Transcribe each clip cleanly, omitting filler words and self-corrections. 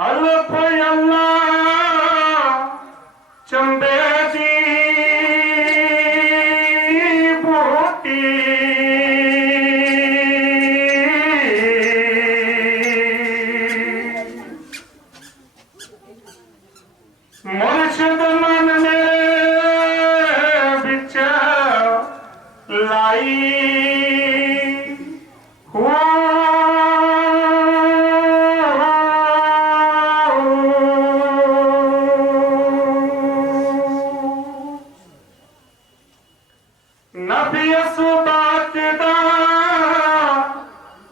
अल्लाह चंबे दी बूटी मुर्शिद मन मेरे बिच लाई नबी बात दा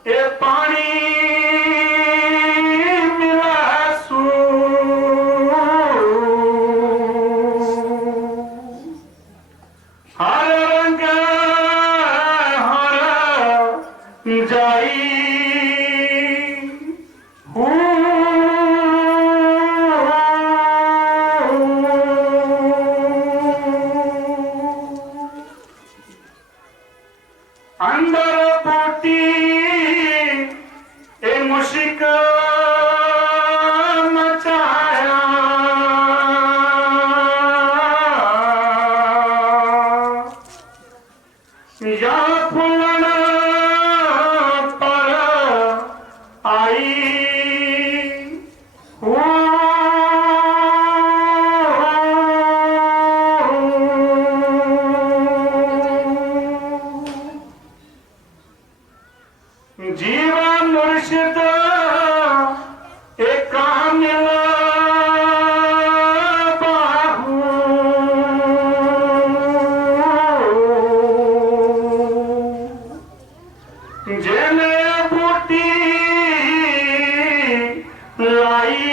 ए पानी मिला सू हर रंग हर जाई अंदर बूटी ए मुशिक मचाया या फुलन पर आई जीवन मुर्शिद एक कामिल बाहू जेने बूटी लाई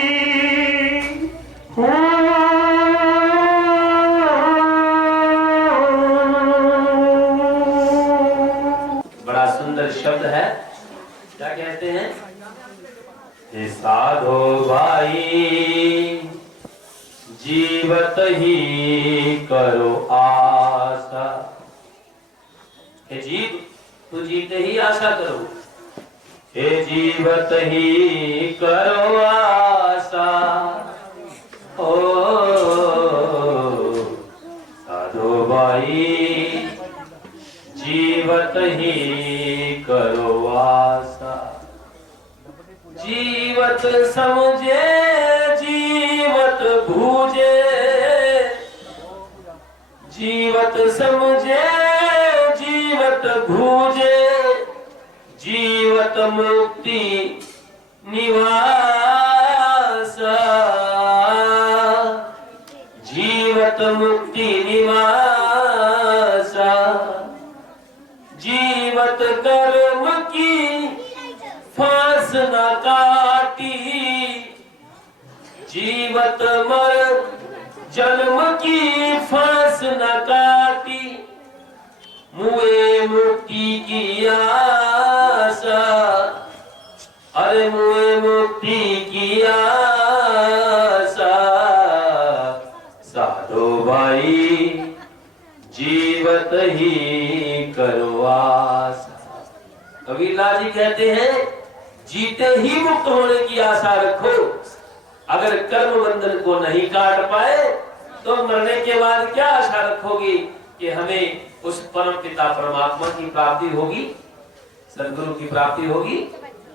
बड़ा सुंदर शब्द है। क्या कहते हैं? हे साधो भाई जीवत ही करो आशा। हे जीव तू जीते ही आशा करो। हे जीवत ही करो आशा। ओ साधो भाई जीवत ही करो आशा। जीवत समझे जीवत भूजे, जीवत समझे जीवत भूजे, जीवत मुक्ति निवासा, जीवत मुक्ति निवासा। जीवत कर्म की फांस न काटी, जीवत मर जन्म की फांस न काटी, मुए मुक्ति की आशा। अरे मुए मुक्ति की आशा। साधो भाई जीवत ही करो आशा। कबीरदास जी कहते हैं जीते ही मुक्त होने की आशा रखो। अगर कर्म बंधन को नहीं काट पाए तो मरने के बाद क्या आशा रखोगी कि हमें उस परम पिता परमात्मा की प्राप्ति होगी, सदगुरु की प्राप्ति होगी।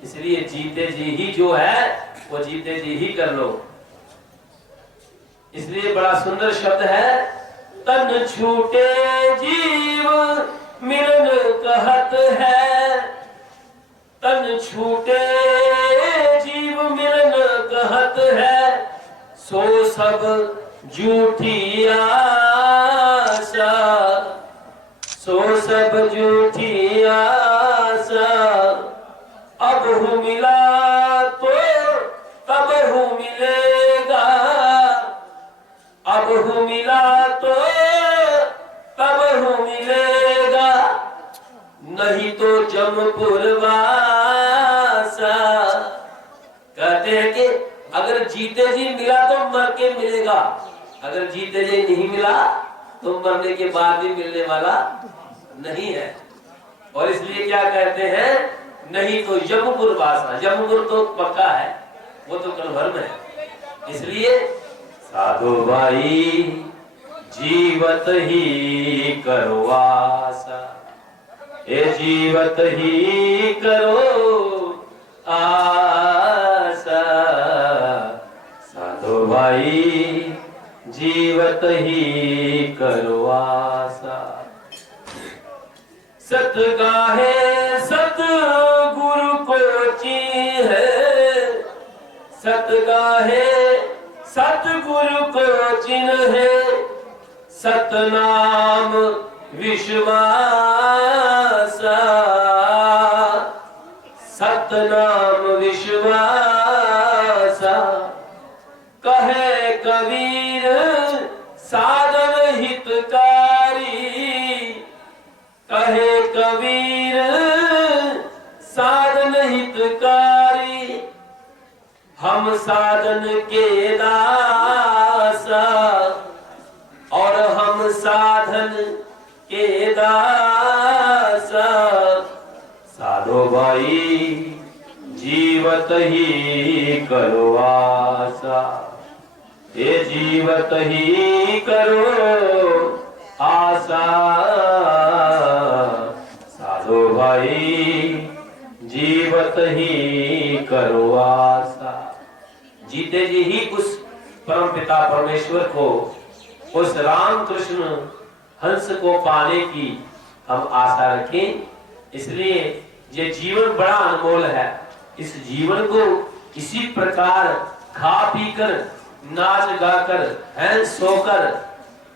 इसलिए जीते जी ही जो है वो जीते जी ही कर लो। इसलिए बड़ा सुंदर शब्द है, तन छूटे जीव मिलन कहत है। तन छूटे जीव मिलन कहत है, सो सब झूठी आशा, सो सब झूठी आशा। अब हूँ मिला तो तब हूँ मिलेगा, अब हूँ मिला तो तब हूँ मिलेगा, नहीं तो जमपुर वासा। कहते हैं कि अगर जीते जी मिला तो मर के मिलेगा, अगर जीते जी नहीं मिला तो मरने के बाद भी मिलने वाला नहीं है। और इसलिए क्या कहते हैं, नहीं तो यमपुर वासा। यमपुर तो पक्का है, वो तो कन्फर्म है। इसलिए साधु भाई जीवत ही करो आशा, ये जीवत ही करो आशा, साधु भाई जीवत ही करो आशा। सत गाहे सत गुरु को है, सत गाहे सत गुरु को चिन्ह, सतनाम विश्वासा, सतनाम विश्वासा। कहे कबीर साधन हितकारी, कहे कबीर साधन हितकारी, हम साधन के दासा और हम साधन के दासा। साधो भाई जीवत ही करो आशा, ये जीवत ही करो आशा, साधो भाई जीवत ही करो आशा। जीते जी ही उस परम पिता परमेश्वर को, उस राम कृष्ण हंस को पाने की हम आशा रखें। इसलिए ये जीवन बड़ा अनमोल है। इस जीवन को इसी प्रकार खा पी कर, नाच गाकर, है सोकर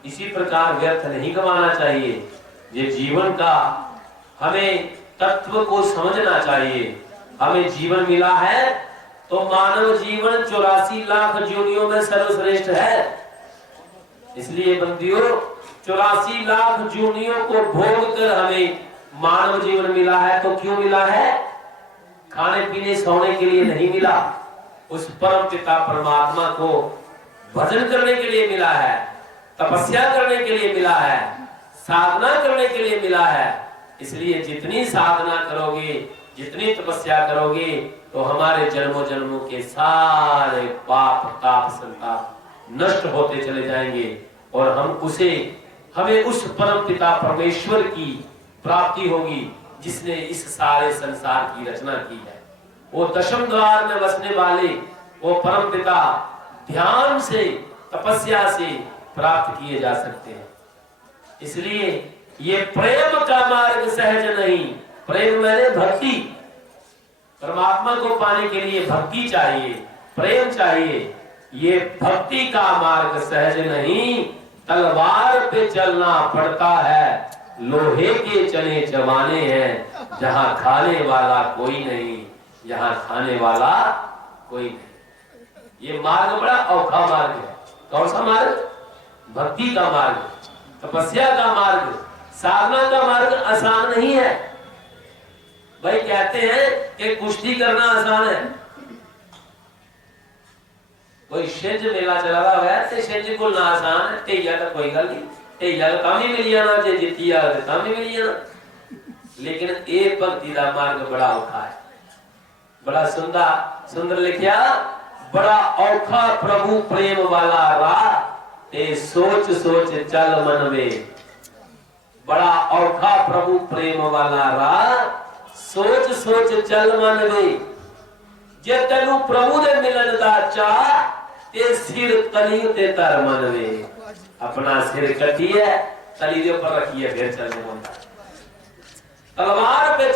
इसी प्रकार व्यर्थ नहीं गंवाना चाहिए। ये जीवन का हमें तत्व को समझना चाहिए। हमें जीवन मिला है तो मानव जीवन 84 लाख योनियों में सर्वश्रेष्ठ है। इसलिए बंदियों 84 लाख योनियों को भोग कर हमें मानव जीवन मिला है। तो क्यों मिला है? खाने पीने सोने के लिए नहीं मिला, उस परम पिता परमात्मा को भजन करने के लिए मिला है, तपस्या करने के लिए मिला है, साधना करने के लिए मिला है। इसलिए जितनी साधना करोगे, जितनी तपस्या करोगे, तो हमारे जन्मों जन्मों के सारे पाप ताप संताप नष्ट होते चले जाएंगे और हमें उस परम पिता परमेश्वर की प्राप्ति होगी जिसने इस सारे संसार की रचना की है। वो दशम द्वार में बसने वाले वो परम पिता ध्यान से, तपस्या से प्राप्त किए जा सकते हैं। इसलिए ये प्रेम का मार्ग सहज नहीं। प्रेम मैंने भक्ति, परमात्मा को पाने के लिए भक्ति चाहिए, प्रेम चाहिए। ये भक्ति का मार्ग सहज नहीं, तलवार पे चलना पड़ता है, लोहे के चने जमाने हैं, जहां खाने वाला कोई नहीं, जहां खाने वाला कोई नहीं। ये मार्ग बड़ा औखा मार्ग है। कौन सा मार्ग? भक्ति का मार्ग, तपस्या का मार्ग, साधना का मार्ग आसान नहीं है। भाई कहते हैं कि कुश्ती करना आसान है। कोई शिंज मेला चला रहा है तो शिंज को ना आसान है, टेया तो कोई गल नहीं, टेया तो तामी मिल जाना, जे जितिया तो तामी मिल जाना। लेकिन ये भक्ति का मार्ग बड़ा औखा है। बड़ा सुंदर लिखिया, बड़ा औखा प्रभु प्रेम वाला राह, ते सोच सोच चल मन में। बड़ा औखा प्रभु प्रेम वाला राह, सोच सोच चल मन में। जे तेनू प्रभु दे मिलन दा चाह, ते सिर तली ते तर मन में। अपना सिर कटिए, तली दे ऊपर रखिए, फिर चलने बनता। तलवार पे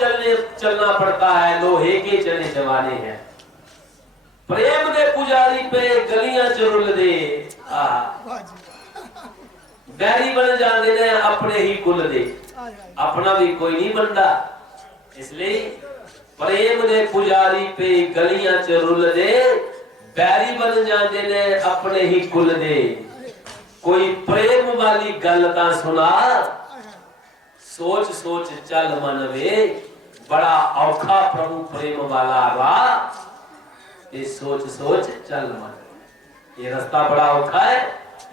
चलना पड़ता है, लोहे के चने जमाने हैं। प्रेम दे पुजारी पे गलियां चुरुल दे, बैरी बन जाते ने अपने ही कुल दे, अपना भी कोई नहीं बनता। इसलिए प्रेम दे पुजारी पे गलियां चुरुल दे, बैरी बन जाते ने अपने ही कुल दे। कोई प्रेम वाली गल ता सुना, सोच सोच चल मन वे। बड़ा औखा प्रभु प्रेम वाला राह, ये सोच सोच चल मन। ये रास्ता बड़ा औखा है,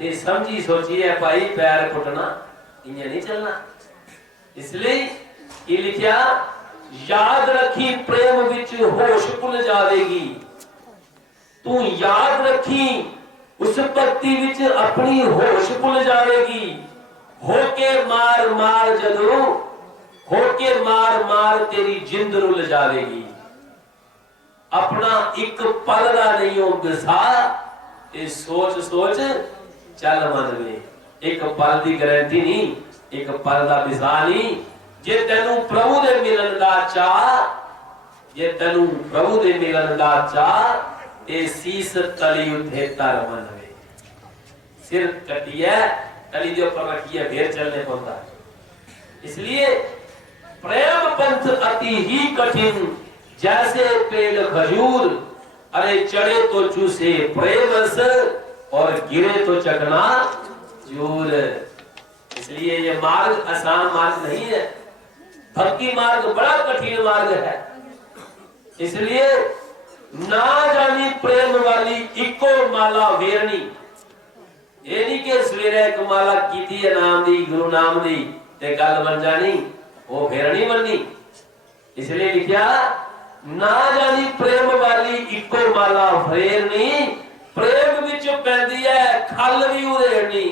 ये समझी सोची है भाई, पैर पुटना इन्हें नहीं चलना। इसलिए ये लिखा, याद रखी प्रेम विच होश भुल जावेगी। तू याद रखी उस भक्ति विच अपनी होश भुल जाएगी। होके मार मार जदों होके मार मार तेरी जिंद रुल जाएगी। अपना एक पल दा नहीं हो बिसा ये सोच सोच चल मन वे। एक पल की गारंटी नहीं, एक पल का बिसा नहीं। जे तेनू प्रभु दे मिलन दा चाह, जे तेनू प्रभु दे मिलन दा चाह ए सीस तली उठे तर मन वे। सिर कटिया तली दे ऊपर रखिए फिर चलने पड़ता। इसलिए प्रेम पंथ अति ही कठिन जैसे पेड़ खजूर। अरे चढ़े तो चूसे प्रेम रस और गिरे तो चकना चूर। इसलिए ये मार्ग आसान मार्ग नहीं है, भक्ति मार्ग बड़ा कठिन मार्ग है। इसलिए ना जानी प्रेम वाली इको माला वेरनी। ये नहीं कि सवेरे एक माला की है नाम दी गुरु नाम दी ते गल बन जानी, वो फेरनी बननी। इसलिए लिखा ना जानी प्रेम वाली इको माला फेरनी। प्रेम विच पैंदी है खल भी उधेड़नी।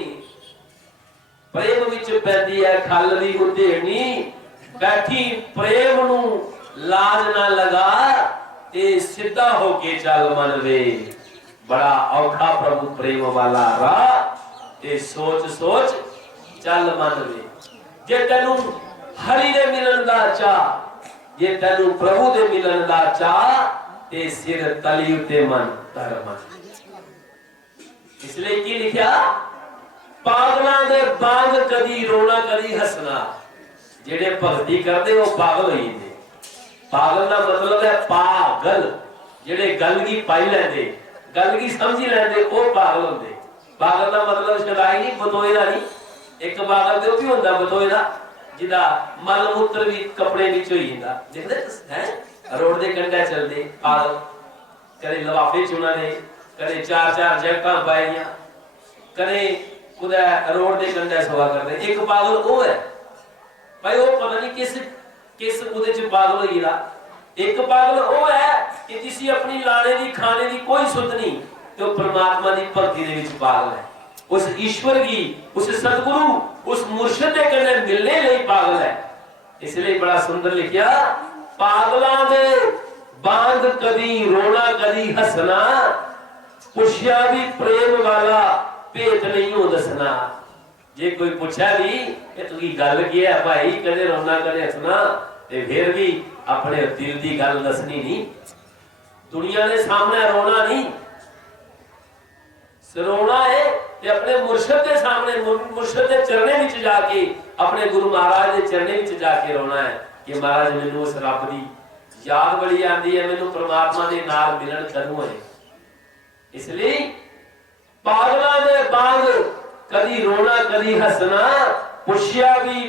प्रेम विच पैंदी है खल भी उधेड़नी। बैठी प्रेम नू लाज ना लगा ते सीधा होके चल मन वे। बड़ा औखा प्रभु प्रेम वाला राह ते सोच सोच चल मन वे। जे तेनू हरि दे मिलन दा चाह, जे तेनू प्रभु दे मिलन दा चाह ते सिर तली उते मन धर मन। इसलिए की लिखा पागलां दे बांग कदी रोना कदी हसना। जेड़े भक्ति करते वो पागल हो जाते। पागल का मतलब है पागल, जेड़े गल की पाई लेंदे गल की समझी लेंदे वो पागल होंदे। पागल का मतलब शदाई नहीं, बतोए दा नहीं। एक पागल ते भी होंदा बतोए दा जिदा मल मूत्र भी कपड़े विच होई जांदा। देखदे हैं रोड दे कंढे चलदे पागल, कदे लफाफे चुना दे, कदे चार चार जैकटां पाईयां, कदे कुदै रोड दे कंढे सवा करदे। एक पागल वो है भाई, वो पता नहीं किस किस उहदे च पागल होई दा। एक पागल वो है कि जिसी अपनी लाने दी खाने दी कोई सुध नहीं, तो परमात्मा दी भक्ति दे विच पागल है। उस ईश्वर की, उस सतगुरु, उस मुर्शिद के कन्ने मिलने लई पागल है। इसलिए बड़ा सुंदर लिखिया पागलां दे बांग कदी रोना कदी हसना। पुछया भी प्रेम वाला भेत नहीं हो दसना। जे कोई पूछा भी कि तुकी गल की है भाई, कदे रोना कदे हसना, ते फिर भी अपने दिल की गल दसनी नहीं। दुनिया के सामने रोना नहीं, रोना है ते अपने मुर्शिद के सामने, मुर्शिद के चरणे विच जाके, अपने गुरु महाराज के चरणे विच जाके रोना है कि महाराज मैनू उस रब दी याद बड़ी आती है, मैनू परमात्मा के नाल मिलन कदों है। इसलिए पागलां दे बांग कदी रोना कदी हसना। पुछया भी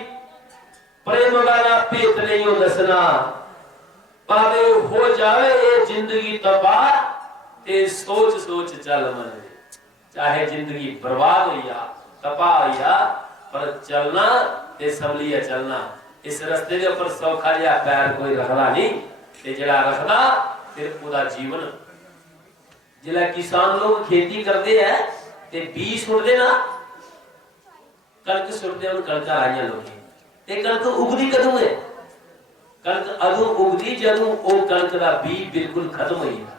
प्रेम वाला भेत नहीं हो दसना। भावे हो जावे ये जिंदगी तबाह ते सोच सोच चल मन। चाहे जिंदगी बर्बाद हो या तबाह हो या, पर चलना ते संभलिए चलना। इस रस्ते के ऊपर सौखा जिहा पैर कोई रखदा नहीं, ते जिहड़ा रखदा फिर पूरा जीवन। जिहड़ा किसान लोग खेती करते हैं ते बीज सुटदे ना, कणक सुटदे उन कणकां लाईयां लोकें, ते कणक उगदी कदों है? कणक अदों उगदी जदों वो कणक दा बीज बिल्कुल खत्म हो जांदा,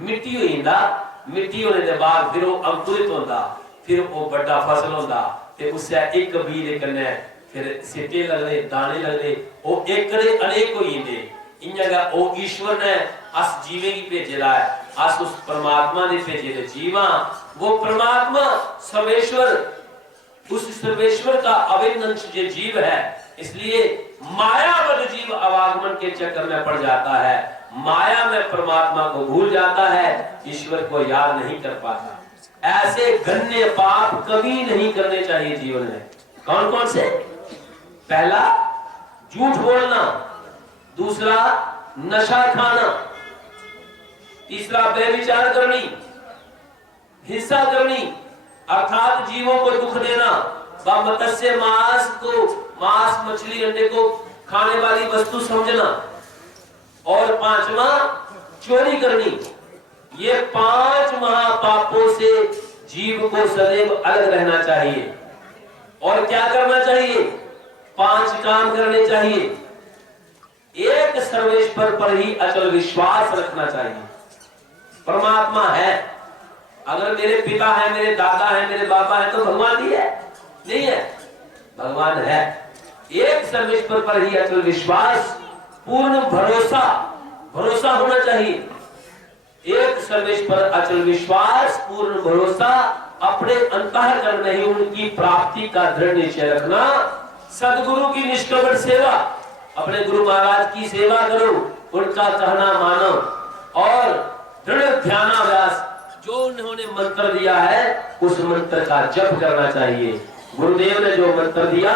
मिट्टी हो जांदा। मिट्टी होने के बाद फिर वो अंकुरित होता, फिर वो बड़ा फसल होता, ते उससे एक बीज दे कन्ने फिर सिट्टे लगदे, दाने लगदे, वो एक दे अनेक हो जांदे। इयां गा वो ईश्वर ने अस जीवे की भेजेला है, अस उस परमात्मा ने भेजे दे जीवा। वो परमात्मा सर्वेश्वर, उस सर्वेश्वर का अभिन्न अंश जो जीव है। इसलिए मायावद जीव अवागमन के चक्कर में पड़ जाता है, माया में परमात्मा को भूल जाता है, ईश्वर को याद नहीं कर पाता। ऐसे गन्ने पाप कभी नहीं करने चाहिए जीवन में। कौन कौन से? पहला झूठ बोलना, दूसरा नशा खाना, तीसरा बेविचार करनी, हिंसा करनी अर्थात जीवों को दुख देना, मत्स्य मांस को, मांस मछली अंडे को खाने वाली वस्तु समझना, और पांचवा चोरी करनी। ये 5 महापापों से जीव को सदैव अलग रहना चाहिए। और क्या करना चाहिए? 5 काम करने चाहिए। एक सर्वेश्वर पर ही अचल विश्वास रखना चाहिए। परमात्मा है, अगर मेरे पिता है, मेरे दादा है, मेरे बाबा है, तो भगवान ही है? नहीं है, भगवान है। एक सर्वेश्वर पर ही अचल विश्वास, पूर्ण भरोसा होना चाहिए। एक सर्वेश्वर अचल विश्वास, पूर्ण भरोसा, अपने अंतःकरण में ही उनकी प्राप्ति का दृढ़ निश्चय रखना। सदगुरु की निष्कपट सेवा, अपने गुरु महाराज की सेवा करो, उनका कहना मानो और दृढ़ ध्यानाभ्यास, जो उन्होंने मंत्र दिया है उस मंत्र का जप करना चाहिए। गुरुदेव ने जो मंत्र दिया,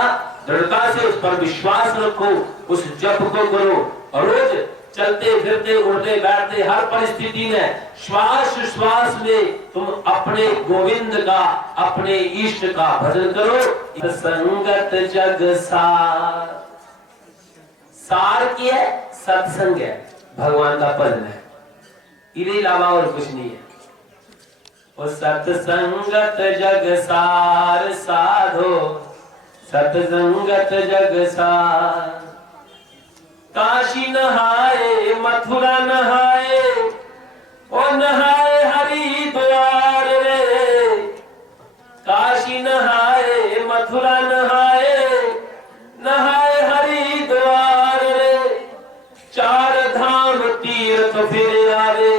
दृढ़ता से उस पर विश्वास रखो, उस जप को करो। और रोज चलते फिरते उठते बैठते हर परिस्थिति में, श्वास श्वास में तुम अपने गोविंद का, अपने इष्ट का भजन करो। संगत जग सार, सार की है, सत्संग है, भगवान का भजन है, इसके अलावा और कुछ नहीं है। और सत्संगत जग सार साधो, सत्संगत जग सार। काशी नहाए मथुरा नहाए, और नहाए हरिद्वार रे। काशी नहाए मथुरा नहाए, नहाए हरिद्वार रे। 4 धाम तीर्थ फिर आवे,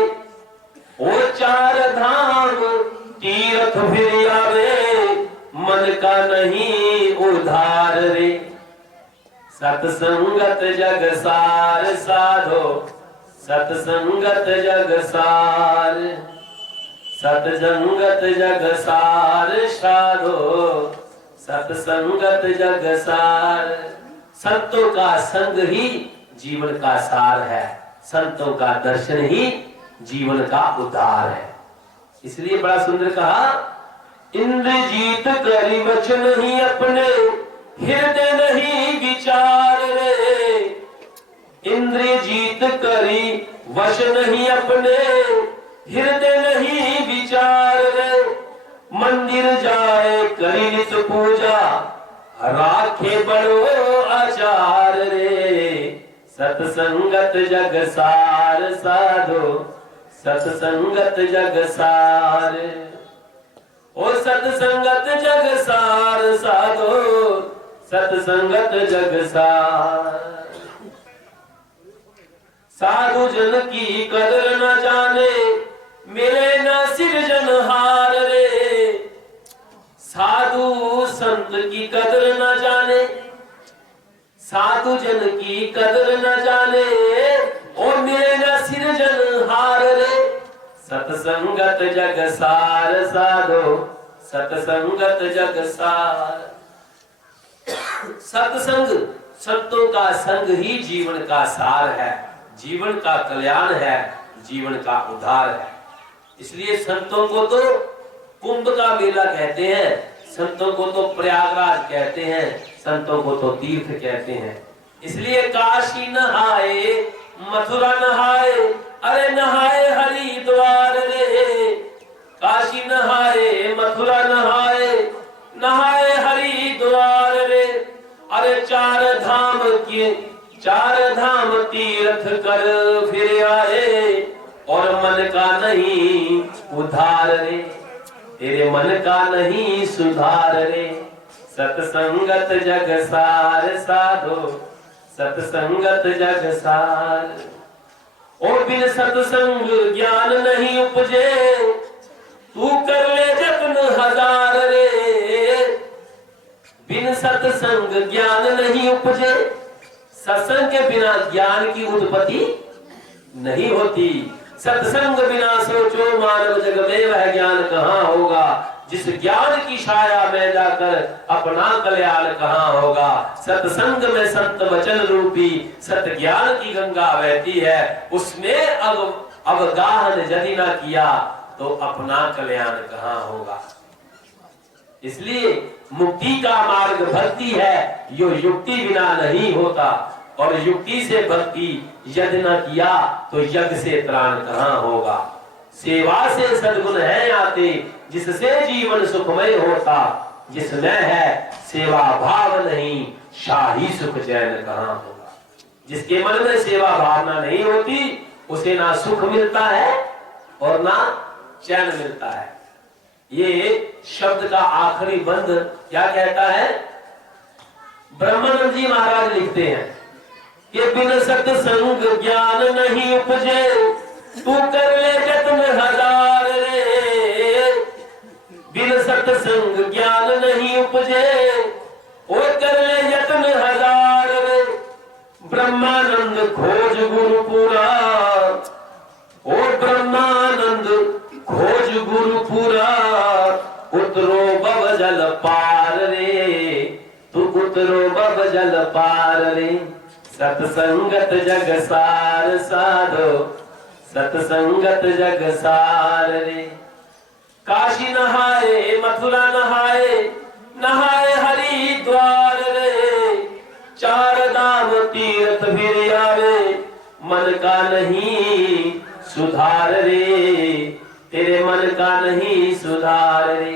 वो 4 धाम तीर्थ फिर आवे, मन का नहीं उधार रे। सत्संगत जग सार साधो, सत्संगत जग सार, सत्संगत जग सार साधो, सत्संगत जग सार। संतों का संग ही जीवन का सार है, संतों का दर्शन ही जीवन का उद्धार है। इसलिए बड़ा सुंदर कहा, इंद्रजीत करी वचन ही अपने, हृदय नहीं विचार रे। इंद्रजीत करी वश नहीं अपने, हृदय नहीं विचार रे। मंदिर जाए करी नित पूजा, राखे बड़ो आचार रे। सत्संगत जग सार साधो, सत्संगत जग सार। ओ सत्संगत जग सार साधो, सत्संगत जग सार। साधु जन की कदर न जाने, मिले न सिरजनहार रे। साधु संत की कदर न जाने, साधु जन की कदर न जाने, और मिले न सिरजनहार रे। सत्संगत जग सार साधो, सत्संगत जग सार। सत्संग, संतों का संग ही जीवन का सार है, जीवन का कल्याण है, जीवन का उद्धार है। इसलिए संतों को तो कुंभ का मेला कहते हैं, संतों को तो प्रयागराज कहते हैं, संतों को तो तीर्थ कहते हैं। इसलिए काशी नहाए मथुरा नहाए, अरे नहाए हरिद्वार रे। काशी नहाए मथुरा नहाए, नहाए हरिद्वार रे। अरे 4 धाम के 4 धाम तीर्थ कर फिर आए, और मन का नहीं उधार रे। तेरे मन का नहीं सुधार रे। सत्संगत जग सार साधो, सत्संगत जग सार। और बिन सत्संग ज्ञान नहीं उपजे, तू कर ले जतन हजार रे। बिन सत्संग ज्ञान नहीं उपजे, सत्संग के बिना ज्ञान की उत्पत्ति नहीं होती। सत्संग बिना सोचो मानव जग में वह ज्ञान कहाँ होगा। जिस ज्ञान की छाया में जाकर अपना कल्याण कहाँ होगा। सत्संग में संत वचन रूपी सत ज्ञान की गंगा बहती है, उसमें अवगाहन यदि न किया तो अपना कल्याण कहाँ होगा। इसलिए मुक्ति का मार्ग भक्ति है, यो युक्ति बिना नहीं होता। और युक्ति से भक्ति यदि न किया तो यज्ञ से त्राण कहाँ होगा। सेवा से सद्गुण है आते, जिससे जीवन सुखमय होता। जिसमें है सेवा भाव नहीं, शाही सुख चैन कहाँ होगा। जिसके मन में सेवा भावना नहीं होती, उसे ना सुख मिलता है और ना चैन मिलता है। ये शब्द का आखिरी बंद क्या कहता है? ब्रह्मानंद जी महाराज लिखते हैं कि बिन सत्संग ज्ञान नहीं उपजे, तू कर ले जत्न हजार रे। बिन सत्संग ज्ञान नहीं उपजे, ओ कर ले यत्न हजार रे। ब्रह्मानंद खोज गुरुपुरा, ओ ब्रह्मानंद खोज गुरुपुरा। उतरो बब जल पार रे, तू उतरो बब जल पार रे। सतसंगत जग सार साधो, सतसंगत जग सार रे। काशी नहाए मथुरा नहाए, नहाए हरिद्वार रे। चार धाम तीर्थ फिर आवे, मन का नहीं सुधार रे। तेरे मन का नहीं सुधार रे।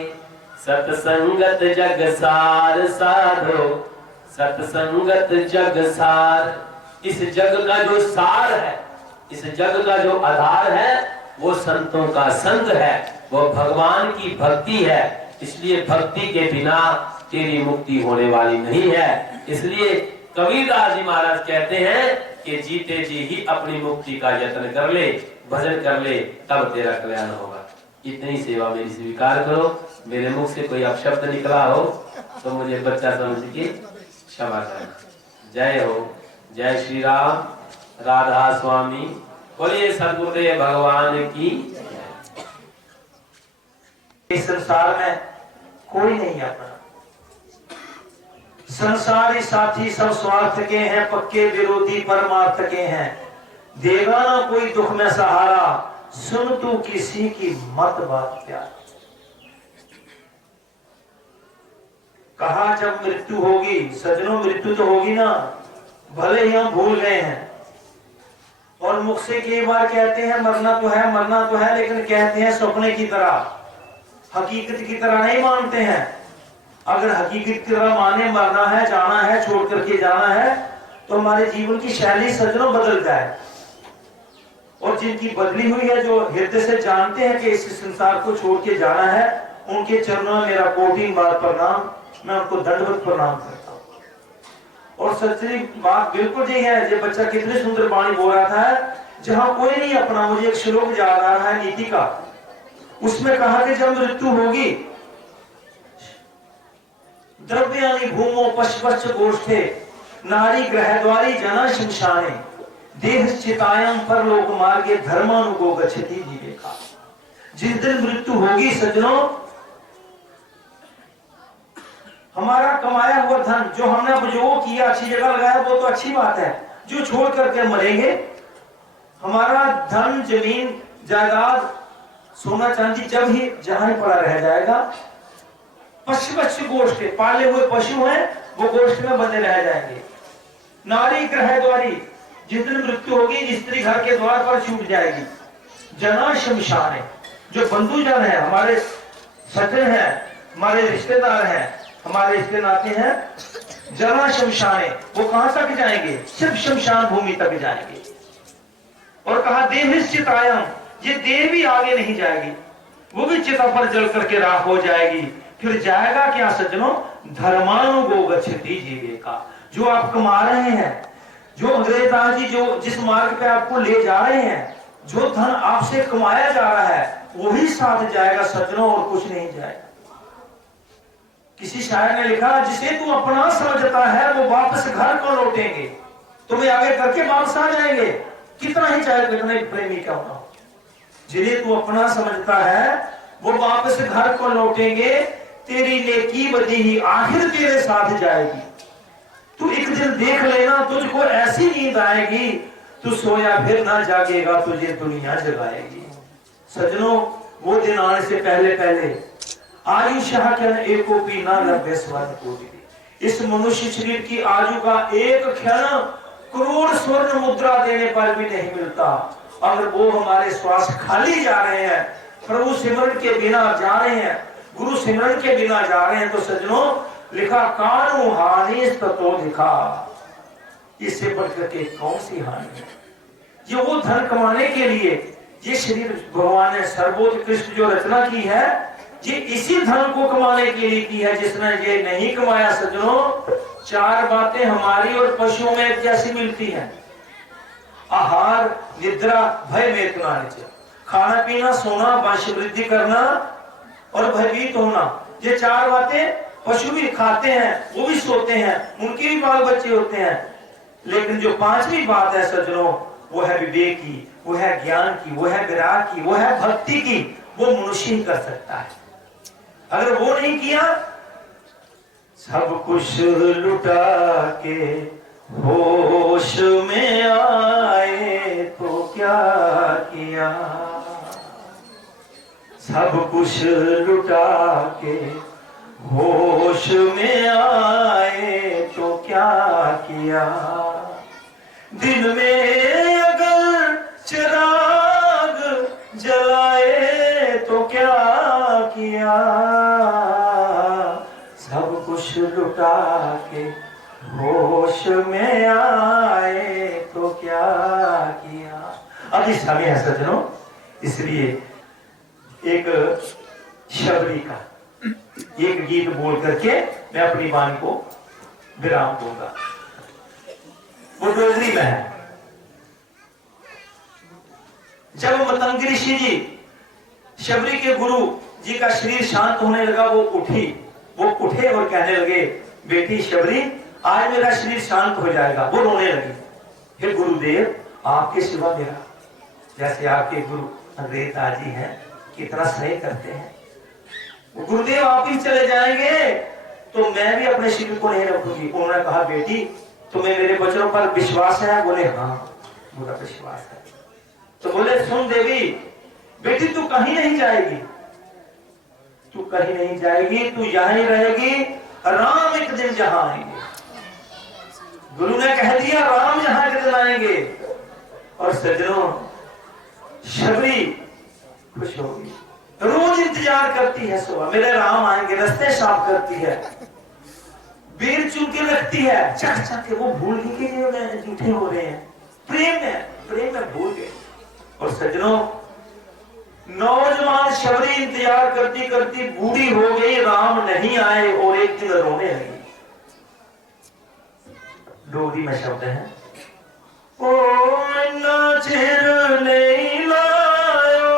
सतसंगत जग सार साधो, सतसंगत जग सार। इस जग का जो सार है, इस जग का जो आधार है, वो संतों का संग है, वो भगवान की भक्ति है। इसलिए भक्ति के बिना तेरी मुक्ति होने वाली नहीं है। इसलिए कबीरदास जी महाराज कहते हैं कि जीते जी ही अपनी मुक्ति का यत्न कर ले, भजन कर ले, तब तेरा कल्याण होगा। इतनी सेवा मेरी स्वीकार करो। मेरे मुख से कोई अपशब्द निकला हो तो मुझे बच्चा समझ के क्षमा करना। जय हो, जय श्री राम, राधा स्वामी, बोलिए सद्गुरुदेव भगवान की। इस संसार में कोई नहीं अपना। संसारी साथी सब स्वार्थ के हैं, पक्के विरोधी परमार्थ के हैं। देगा ना कोई दुख में सहारा, सुन तू किसी की मत बात प्यार। कहा जब मृत्यु होगी, सजनों मृत्यु तो होगी ना, भले ही हम भूल गए हैं और मुख से कई बार कहते हैं मरना तो है, मरना तो है, लेकिन कहते हैं सपने की तरह, हकीकत की तरह नहीं मानते हैं। अगर हकीकत की तरह माने मरना है, जाना है, छोड़ करके जाना है, तो हमारे जीवन की शैली सजनों बदल जाए। और जिनकी बदली हुई है, जो हृदय से जानते हैं कि इस संसार को छोड़ के जाना है, उनके चरणों में मेरा कोटि बार प्रणाम, मैं उनको दंडवत प्रणाम करता हूँ। और सच्ची बात बिल्कुल यही है। ये बच्चा कितनी सुंदर वाणी बोल रहा था, जहां कोई नहीं अपना। मुझे एक श्लोक याद आ रहा है नीति का, उसमें कहा कि जब मृत्यु होगी, द्रव्यानि भूमो पशुपश्च गोष्ठे, नारी ग्रहद्वारी जना शमशाने, देह चितायम परलोक मार्गे धर्मानुगो गच्छति जीवेका। जिस दिन मृत्यु होगी सज्जनों, हमारा कमाया हुआ धन जो हमने उपयोग किया, अच्छी जगह लगाया, वो तो अच्छी बात है। जो छोड़ करके मरेंगे, हमारा धन, जमीन, जायदाद, सोना चांदी जब ही जहां ही पड़ा रह जाएगा। पशु गोष्ठ, पाले हुए पशु हैं, वो गोष्ठ में बंधे रह जाएंगे। नारी ग्रहद्वारी, जिस दिन मृत्यु होगी, स्त्री घर के द्वार पर छूट जाएगी। जना शमशान है, जो बंधुजन है, हमारे सज्जन है, हमारे रिश्तेदार हैं, हमारे रिश्ते नाते हैं, जना शमशान है, वो कहां तक जाएंगे? सिर्फ शमशान भूमि तक जाएंगे। और कहा देह चितायम, ये देह भी आगे नहीं जाएगी, वो भी चिता पर जल करके राख हो जाएगी। फिर जाएगा क्या सज्जनों? धर्मानुगो गच्छति जीवेका। जो आप कमा रहे हैं, जो अंग्रेजदास जी जो जिस मार्ग पे आपको ले जा रहे हैं, जो धन आपसे कमाया जा रहा है, वही साथ जाएगा सज्जनों, और कुछ नहीं जाएगा। किसी शायर ने लिखा, जिसे तू अपना समझता है वो वापस घर को लौटेंगे, तुम्हें आगे करके वापस आ जाएंगे, कितना ही चाहे कितने प्रेमी का होना। जिन्हें तू अपना समझता है वो वापस घर को लौटेंगे, तेरी नेकी बदी ही आखिर तेरे साथ जाएगी। तू एक दिन देख लेना, तुझको ऐसी नींद आएगी, तू सोया फिर ना जागेगा, तुझे दुनिया जगाएगी। सजनों, वो दिन आने से पहले पहले आयुष्या के एकोपी ना लभ्य स्वर्ण कोटि। इस मनुष्य शरीर की आयु का एक क्षण करोड़ स्वर्ण मुद्रा देने पर भी नहीं मिलता। अगर वो हमारे श्वास खाली जा रहे हैं, प्रभु सिमरन के बिना जा रहे हैं, गुरु सिमरन के बिना जा रहे हैं, तो सज्जनों लिखा कानु हानि ततो लिखा, इससे बढ़कर के कौन सी हानि है। ये वो धन कमाने के लिए ये शरीर भगवान ने सर्वोत्कृष्ट जो रचना की है, ये इसी धन को कमाने के लिए की है। जिसने ये नहीं कमाया सज्जनों, चार बातें हमारी और पशुओं में कैसी मिलती हैं? आहार, निद्रा, भय में इतना नीचे, खाना पीना, सोना, वंश वृद्धि करना और भयभीत होना। ये चार बातें पशु भी खाते हैं, वो भी सोते हैं, उनके भी बाल बच्चे होते हैं। लेकिन जो पांचवी बात है सज्जनों, वो है विवेक की, वो है ज्ञान की, वो है विराग की, वो है भक्ति की। वो मनुष्य ही कर सकता है। अगर वो नहीं किया, सब कुछ लुटा के होश में आए तो क्या किया, सब कुछ लुटा के होश में आए तो क्या किया, दिन में अगर चिराग जलाए तो क्या किया, सब कुछ लुटा के होश में आए तो क्या किया। अब इस समय है सज्जनों, इसलिए एक शबरी का एक गीत बोल करके मैं अपनी वाणी को विराम दूंगा। वो डोगरी में है। जब मतंगी ऋषि जी शबरी के गुरु जी का शरीर शांत होने लगा, वो उठे और कहने लगे, बेटी शबरी आज मेरा शरीर शांत हो जाएगा। वो रोने लगी, हे गुरुदेव आपके सिवा मेरा, जैसे आपके गुरु अंग्रेज दादी हैं कितना स्नेह करते हैं, गुरुदेव आप ही चले जाएंगे तो मैं भी अपने शरीर को नहीं रखूंगी। उन्होंने कहा, बेटी तुम्हें मेरे वचनों पर विश्वास है? बोले हाँ पूरा विश्वास है। तो बोले, सुन देवी बेटी, तू कहीं नहीं जाएगी, तू कहीं नहीं जाएगी, तू यहां ही रहेगी, राम एक दिन जहां आएंगे। गुरु ने कह दिया राम जहां के दिन आएंगे। और सज्जनों शबरी खुश होगी, रोज इंतजार करती है, सुबह मेरे राम आएंगे, रास्ते साफ करती है, बेर चुन के रखती है, चख चख के। वो भूल गई कि ये झूठे हो रहे हैं, प्रेम में भूल गए। और सज्जनों नौजवान शबरी इंतजार करती करती बूढ़ी हो गई, राम नहीं आए और एक दिन रोने लगी। डोगरी में शब्द है, ओ इन्ना चिर नहीं लायो,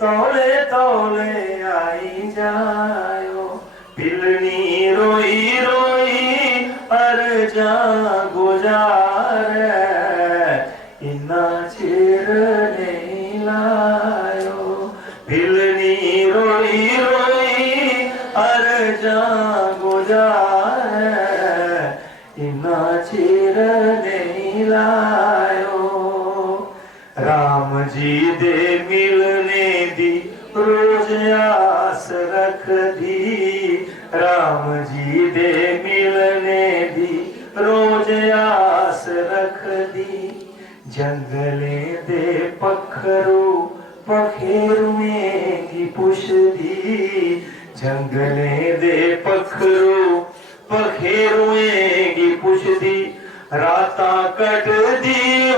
तौले तौले आई जायो, पिलनी रोई रोई अर्जा गुजारे, इन्ना चिर नहीं लायो, पिलनी रोई रोई अर्जा गुजारे, इन्ना चिर नहीं लायो। राम जी दे मिलने दी रोज आस रख दी, राम जी दे मिलने दी रोज आस रख दी, जंगले दे पखरू पखेरुएं की पुछ दी, जंगले दे पखरू पखेरुएं की पुछ दी, राता कट दी ओ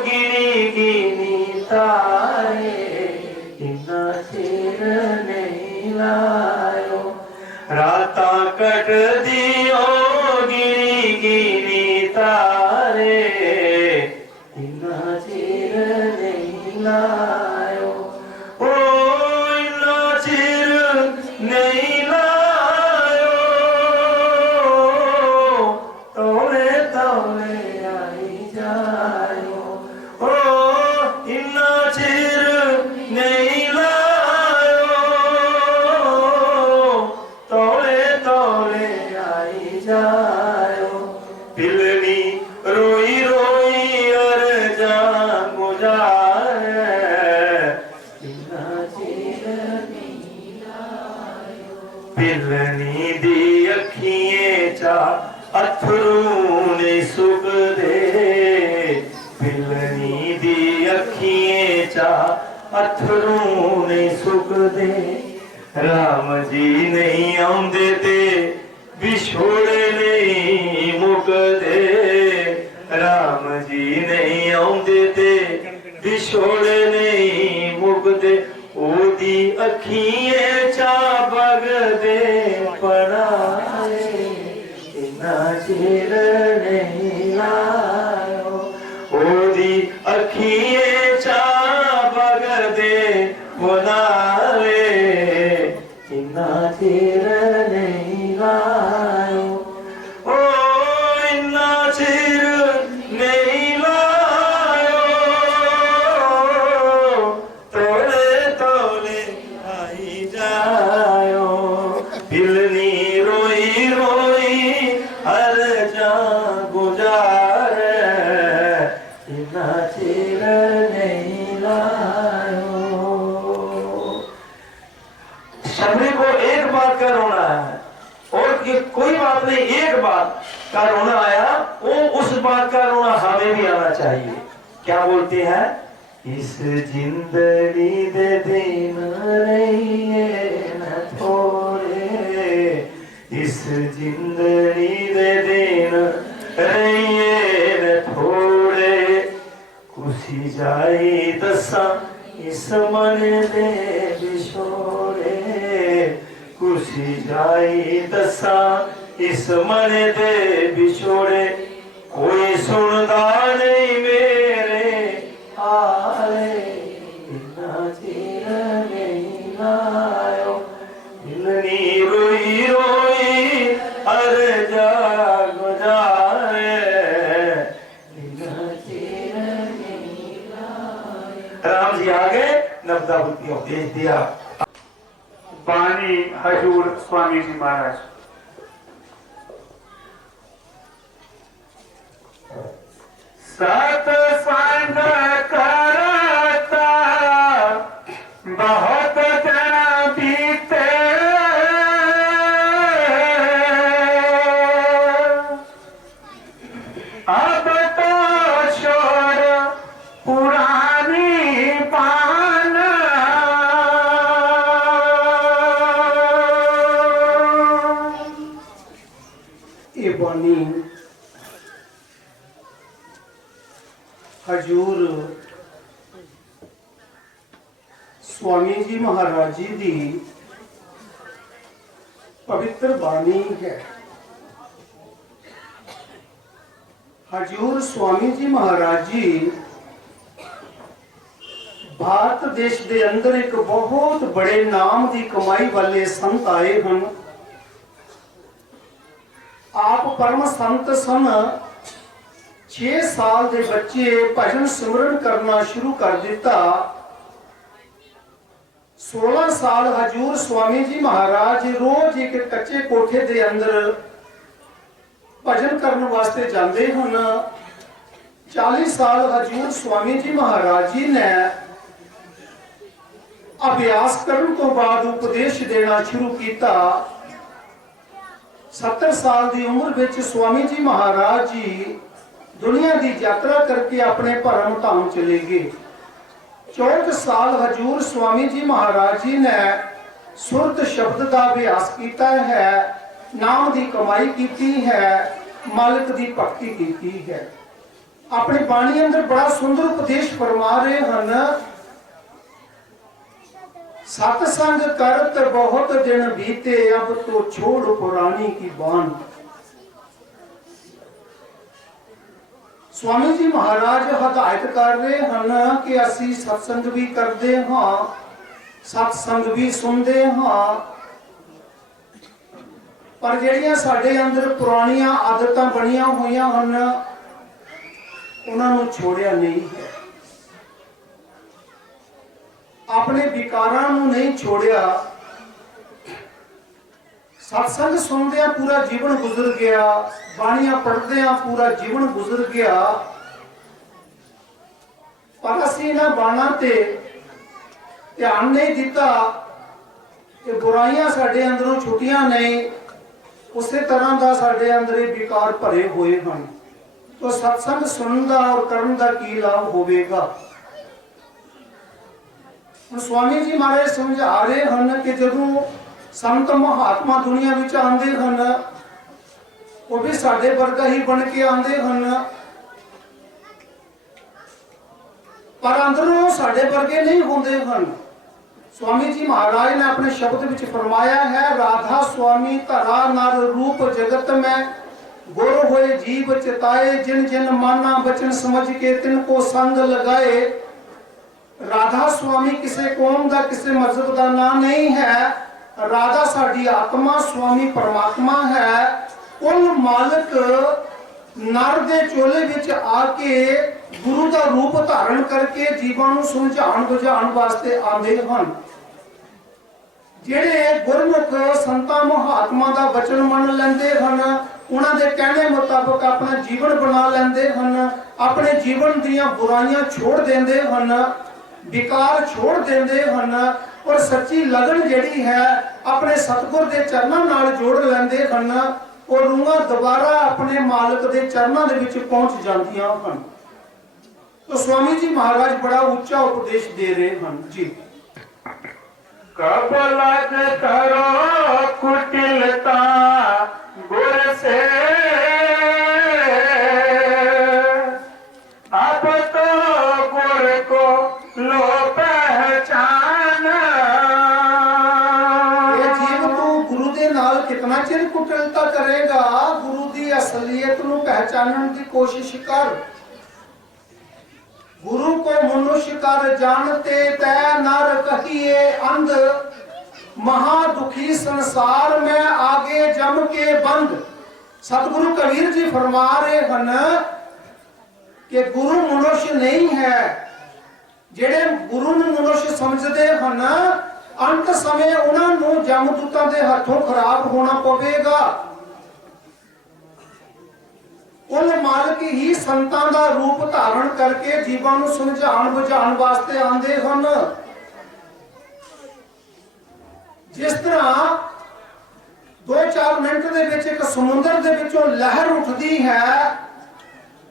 गिनी गिनी तारे, इन्ना चिर नहीं लायो, राता कट दी ओ गिनी गिनी तारे, इन्ना चिर नहीं लायो, ओ इन्ना चिर नहीं लायो, तौले तौले आई जायो, ओ इन्ना चिर नहीं लायो, तौले तौले आई जायो, पिलनी रोई रोई अर्जा गुजारे, इन्ना चिर नहीं लायो, पिलनी दी अखिएं चा अथरू ने सुख दे, अखिए चा अथरू नहीं सुकदे राम जी नहीं आउंदे ते विछोड़े नहीं मुकदे राम जी नहीं आउंदे ते विछोड़े नहीं मुकदे ओदी अखिए चा बगदे पड़ाए इन्ना चिर नहीं लायो ओदी अखिए चा बगदे बनावे इन्ना चिर नहीं लायो ओ इन्ना चिर नहीं लायो तोले तोले आई जायो बिलनी रोई रोई हर जा गुजार इन्ना चिर नहीं लायो। शबरी को एक बात का रोना है और ये कोई बात नहीं, एक बात का रोना आया, वो उस बात का रोना हमें भी आना चाहिए। क्या बोलते हैं? इस जिंदड़ी दे दिन रहिए न थोड़े इस जिंदड़ी दे दिन रहिए न थोड़े कुसी जाई दसा इस मन दे बिछोड़े कुसी जाई दसा इस मन दे बिछोड़े कोई सुनदा नहीं मेरे आए इन्ना चिर नहीं लायो इन्नी रोई रोई हर जा गुजारे इन्ना चिर नहीं लायो। राम जी आ गए, नवदा बुद्धियों भेज दिया। बानी हजूर स्वामी जी महाराज। सत्संग करता बहुत दिन बीते अब तो छोड़ पुरानी पान ये बानी हजूर स्वामी जी महाराज जी दी पवित्र बानी है। हजूर स्वामी जी महाराज जी भारत देश के अंदर एक बहुत बड़े नाम की कमाई वाले संत आए हैं। आप परम संत सन। 6 साल के बच्चे भजन सिमरन करना शुरू कर दिता। 16 साल हजूर स्वामी जी महाराज रोज एक कच्चे कोठे के अंदर भजन करने वास्ते जाते हैं। 40 साल हजूर स्वामी जी महाराज जी ने अभ्यास करने तो बाद उपदेश देना शुरू किया। 70 साल की उम्र में स्वामी जी महाराज जी दुनिया की यात्रा करके अपने परम धाम चले गए। 64 साल हजूर स्वामी जी महाराज जी ने सुरत शब्द का अभ्यास किया है, नाम की कमाई की है, मालिक की भक्ति की है। अपनी बाणी अंदर बड़ा सुंदर उपदेश फरमा रहे हैं। सत्संग करत बहुत दिन बीते अब तो छोड़ पुरानी की बान। स्वामी जी महाराज हदायत कर रहे हैं कि असी सत्संग भी करते हाँ, सत्संग भी सुनते हाँ, पर ਜਿਹੜੀਆਂ ਸਾਡੇ अंदर पुरानियां आदतां बनिया हुई हैं उन्होंने छोड़िया नहीं है। अपने विकारां नूं नहीं छोड़िया। सत्संग सुनदिया पूरा जीवन गुजर गया, बाणियां पढ़दिया पूरा जीवन गुजर गया, पर असीं इन्हां बाणां ते ध्यान नहीं दिता कि बुराइयां साडे अंदरों छुटियां नहीं। उसे तरह का साडे अंदर विकार भरे हुए हैं। तो सत्संग सुनने का और करने का की लाभ होगा? ਹੁਣ ਸਵਾਮੀ ਜੀ ਮਹਾਰਾਜ ਸਮਝਾ ਰਹੇ ਹਨ ਕਿ ਜਦੋਂ ਸੰਤ ਮਹਾਤਮਾ ਦੁਨੀਆ ਵਿੱਚ ਆਉਂਦੇ ਹਨ ਉਹ ਵੀ ਸਾਡੇ ਵਰਗਾ ਹੀ ਬਣ ਕੇ ਆਉਂਦੇ ਹਨ, ਪਰ ਅੰਦਰੋਂ ਸਾਡੇ ਵਰਗੇ ਨਹੀਂ ਹੁੰਦੇ ਹਨ। स्वामी जी महाराज ने अपने शब्द विच फरमाया है, राधा स्वामी धरा नर रूप जगत में, गुर होए जीव चिताए, जिन जिन माना बचन समझ के तिनको संग लगाए। राधा स्वामी किसी कौम का किसी मजहब का नाम नहीं है, राधा साडी आत्मा, स्वामी परमात्मा है। कुल मालिक नर दे चोले विच आके गुरु का रूप धारण करके जीवां नूं समझाउण बुझाउण वास्ते आंदे हन। ਜਿਹੜੇ ਗੁਰਮੁਖ ਸੰਤਾਂ ਮਹਾਤਮਾ ਦਾ ਬਚਨ ਮੰਨ ਲੈਂਦੇ ਹਨ, ਉਹਨਾਂ ਦੇ ਕਹਿਣੇ ਮੁਤਾਬਕ ਆਪਣਾ ਜੀਵਨ ਬਣਾ ਲੈਂਦੇ ਹਨ, ਆਪਣੇ ਜੀਵਨ ਦੀਆਂ ਬੁਰਾਈਆਂ ਛੋੜ ਦਿੰਦੇ ਹਨ, ਵਿਕਾਰ ਛੋੜ ਦਿੰਦੇ ਹਨ, ਔਰ ਸੱਚੀ ਲਗਨ ਜਿਹੜੀ ਹੈ ਆਪਣੇ ਸਤਿਗੁਰ ਦੇ ਚਰਨਾਂ ਨਾਲ ਜੋੜ ਲੈਂਦੇ ਹਨ, ਔਰ ਰੂਹਾਂ ਦੁਬਾਰਾ ਆਪਣੇ ਮਾਲਕ ਦੇ ਚਰਨਾਂ ਦੇ ਵਿੱਚ ਪਹੁੰਚ ਜਾਂਦੀਆਂ ਹਨ। तो स्वामी जी महाराज बड़ा ऊंचा उपदेश दे रहे हैं जी। कब लग करो कुटिलता गुर से, अब तो गुर को लो पहचान। ये जीव तू गुरु दे नाल कितना चिर कुटिलता करेगा, गुरु दी असलियत नूं पहचानने की कोशिश कर। गुरु को मनुष्य कर जानते तै नर कहिए अंध, महा दुखी संसार में आगे जम के बंद। सतगुरु कबीर जी फरमा रहे हैं कि गुरु मनुष्य नहीं है। जेड़े गुरु नूं मनुष्य समझते हैं अंत समय उन्होंने जमदूतां दे हाथों खराब होना पवेगा। उन मालिक ही संतां दा रूप धारण करके जीवां नूं समझाउण बुझाउण वास्ते आंदे हन। जिस तरह 2-4 मिनट दे विच एक समुंदर दे विचों लहर उठदी है,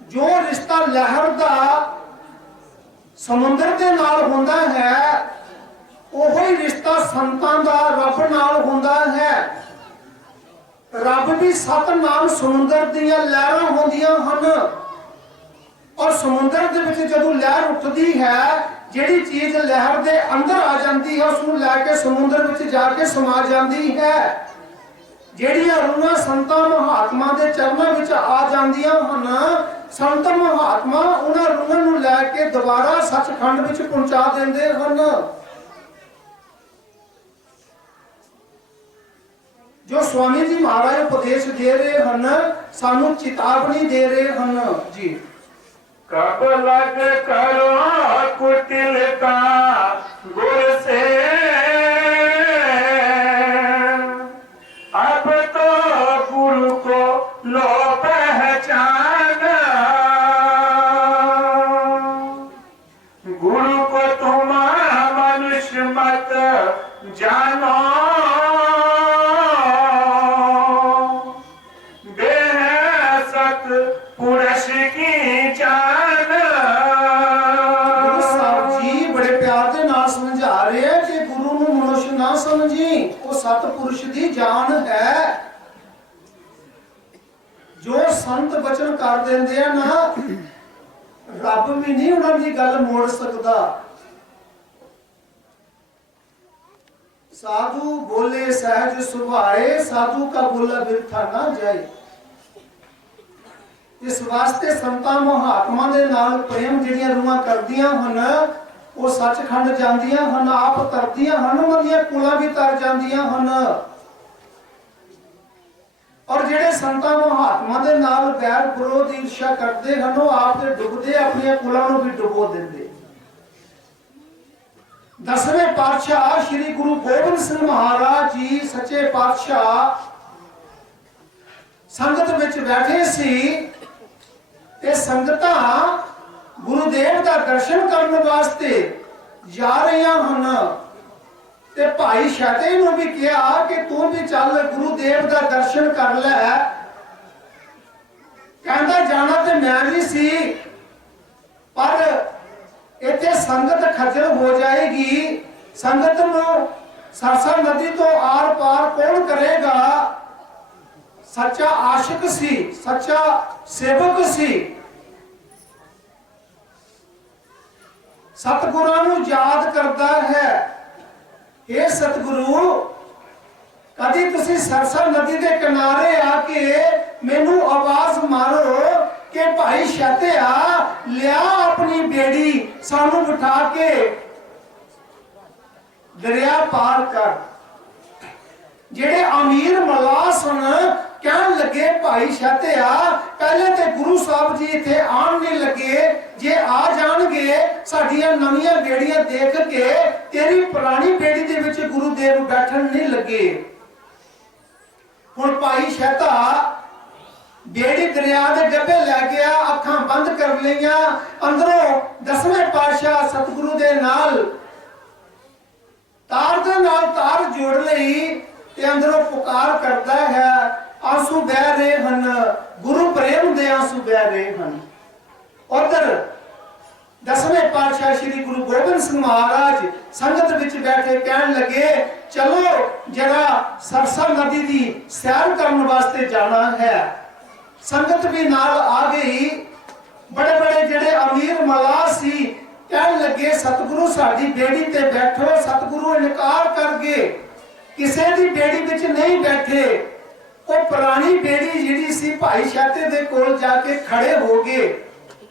जो रिश्ता लहर दा समुंदर दे नाल हुंदा है, ओही रिश्ता संतां दा रब नाल हुंदा है। रब भी सत नाम समुंदर दियां लहरां होंदियां हन, और समुंदर दे विच जदों लहर उठदी है, जिहड़ी चीज लहर दे अंदर आ जाती है उसनूं लैके समुंदर विच जाके समा जाती है। जिहड़ियां रूहां संतां महात्मा दे चरनां विच आ जांदियां हन, संत महात्मा उन्हां रूहां नूं लैके दोबारा सचखंड विच पहुंचा दिंदे हन। जो स्वामी जी महाराज उपदेश दे रहे हैं, सानू चेतावनी दे रहे हैं जी। कब लग करो कुटिलता गुर से, अब तो गुरु को लो पहचान। गुरु को तुम मनुष्य मत जानो, पुरुष की जान। गुरु साहब जी बड़े प्यार दे नाल समझा रहे हैं कि गुरु नूं मनुष्य ना समझी, वो सतपुरुष दी जान है। जो संत बचन कर देंदे हैं ना, रब भी नहीं उन्हां दी गल मोड़ सकदा। साधु बोले सहज सुभाए, साधु का बोला बिरथा ना जाए। इस वास्ते संतां महात्मा दे नाल प्रेम जिहड़ियां रूहां करदियां हन, वो सचखंड जांदियां हन, आप तरदियां हन, उन्हां दीयां कुलां भी तर जांदियां हन। और जिहड़े संतां महात्मा दे नाल बैर विरोध ईर्ष्या करदे हन, वो आप ते डुबदे अपनी कुलां नूं भी डुबो दिंदे। 10वें पातशाह श्री गुरु गोबिंद सिंह महाराज जी सच्चे पातशाह संगत विच बैठे सी, ते संगतां गुरुदेव का दर्शन करने वास्ते जा रही हन। ते भाई शैते नूं भी कहा कि तू भी चल गुरुदेव का दर्शन कर लै। कहंदा जाना ते मैं भी सी, पर ਇੱਥੇ ਸੰਗਤ ਖੱਜਲ ਹੋ ਜਾਏਗੀ। ਸੰਗਤ ਨੂੰ ਸਰਸਾ ਨਦੀ ਤੋਂ ਆਰ ਪਾਰ ਕੌਣ ਕਰੇਗਾ? ਸੱਚਾ ਆਸ਼ਿਕ ਸੀ, ਸੱਚਾ ਸੇਵਕ ਸੀ। ਸਤਿਗੁਰਾਂ ਨੂੰ ਯਾਦ ਕਰਦਾ ਹੈ। ਇਹ ਸਤਿਗੁਰੂ, ਕਦੀ ਤੁਸੀਂ ਸਰਸਾ ਨਦੀ ਦੇ ਕਿਨਾਰੇ ਆ ਕੇ ਮੈਨੂੰ ਆਵਾਜ਼ ਮਾਰੋ ਕਿ ਭਾਈ ਸ਼ਤਿਆ ਲਿਆ ਆਪਣੀ ਬੇੜੀ, ਸਾਨੂੰ ਬਿਠਾ ਕੇ ਦਰਿਆ ਪਾਰ ਕਰ। ਜਿਹੜੇ ਅਮੀਰ ਮਲਾਹ ਸਨ ਕਹਿਣ ਲੱਗੇ ਭਾਈ ਸ਼ਤਿਆ ਪਹਿਲੇ ਤੇ ਗੁਰੂ ਸਾਹਿਬ ਜੀ ਇੱਥੇ ਆਉਣ ਨਹੀਂ ਲੱਗੇ, ਜੇ ਆ ਜਾਣਗੇ ਸਾਡੀਆਂ ਨਵੀਆਂ ਬੇੜੀਆਂ ਦੇਖ ਕੇ ਤੇਰੀ ਪੁਰਾਣੀ ਬੇੜੀ ਦੇ ਵਿੱਚ ਗੁਰੂ ਦੇਵ ਬੈਠਣ ਨਹੀਂ ਲੱਗੇ। ਹੁਣ ਭਾਈ ਸ਼ਹਿਤਾ ਬੇੜੀ ਦਰਿਆ ਦੇ ਗੱਭੇ ਲੈ ਗਿਆ, ਅੱਖਾਂ ਬੰਦ ਕਰ ਲਈਆਂ, ਅੰਦਰੋਂ ਦਸਵੇਂ ਪਾਤਸ਼ਾਹ ਸਤਿਗੁਰੂ ਦੇ ਨਾਲ ਤਾਰ ਦੇ ਨਾਲ ਤਾਰ ਜੋੜ ਲਈ ਤੇ ਅੰਦਰੋਂ ਪੁਕਾਰ ਕਰਦਾ ਹੈ, ਆਂਸੂ ਬਹਿ ਰਹੇ ਹਨ, ਗੁਰੂ ਪ੍ਰੇਮ ਦੇ ਆਂਸੂ ਬਹਿ ਰਹੇ ਹਨ। ਉਧਰ ਦਸਵੇਂ ਪਾਤਸ਼ਾਹ ਸ੍ਰੀ ਗੁਰੂ ਗੋਬਿੰਦ ਸਿੰਘ ਮਹਾਰਾਜ ਸੰਗਤ ਵਿੱਚ ਬੈਠੇ ਕਹਿਣ ਲੱਗੇ, ਚਲੋ ਜਰਾ ਸਰਸਾ ਨਦੀ ਦੀ ਸੈਰ ਕਰਨ ਵਾਸਤੇ ਜਾਣਾ ਹੈ। ਸੰਗਤ ਵੀ ਨਾਲ ਆ ਗਈ। ਬੜੇ ਬੜੇ ਜਿਹੜੇ ਅਮੀਰ ਮਲਾਹ ਸੀ ਕਹਿਣ ਲੱਗੇ, ਸਤਿਗੁਰੂ ਸਾਡੀ ਬੇੜੀ ਤੇ ਬੈਠੋ। ਸਤਿਗੁਰੂ ਇਨਕਾਰ ਕਰ ਗਏ, ਕਿਸੇ ਦੀ ਬੇੜੀ ਵਿੱਚ ਨਹੀਂ ਬੈਠੇ। ਉਹ ਪੁਰਾਣੀ ਬੇੜੀ ਜਿਹੜੀ ਸੀ ਭਾਈ ਸ਼ਾਤੇ ਦੇ ਕੋਲ ਜਾ ਕੇ ਖੜੇ ਹੋ ਗਏ।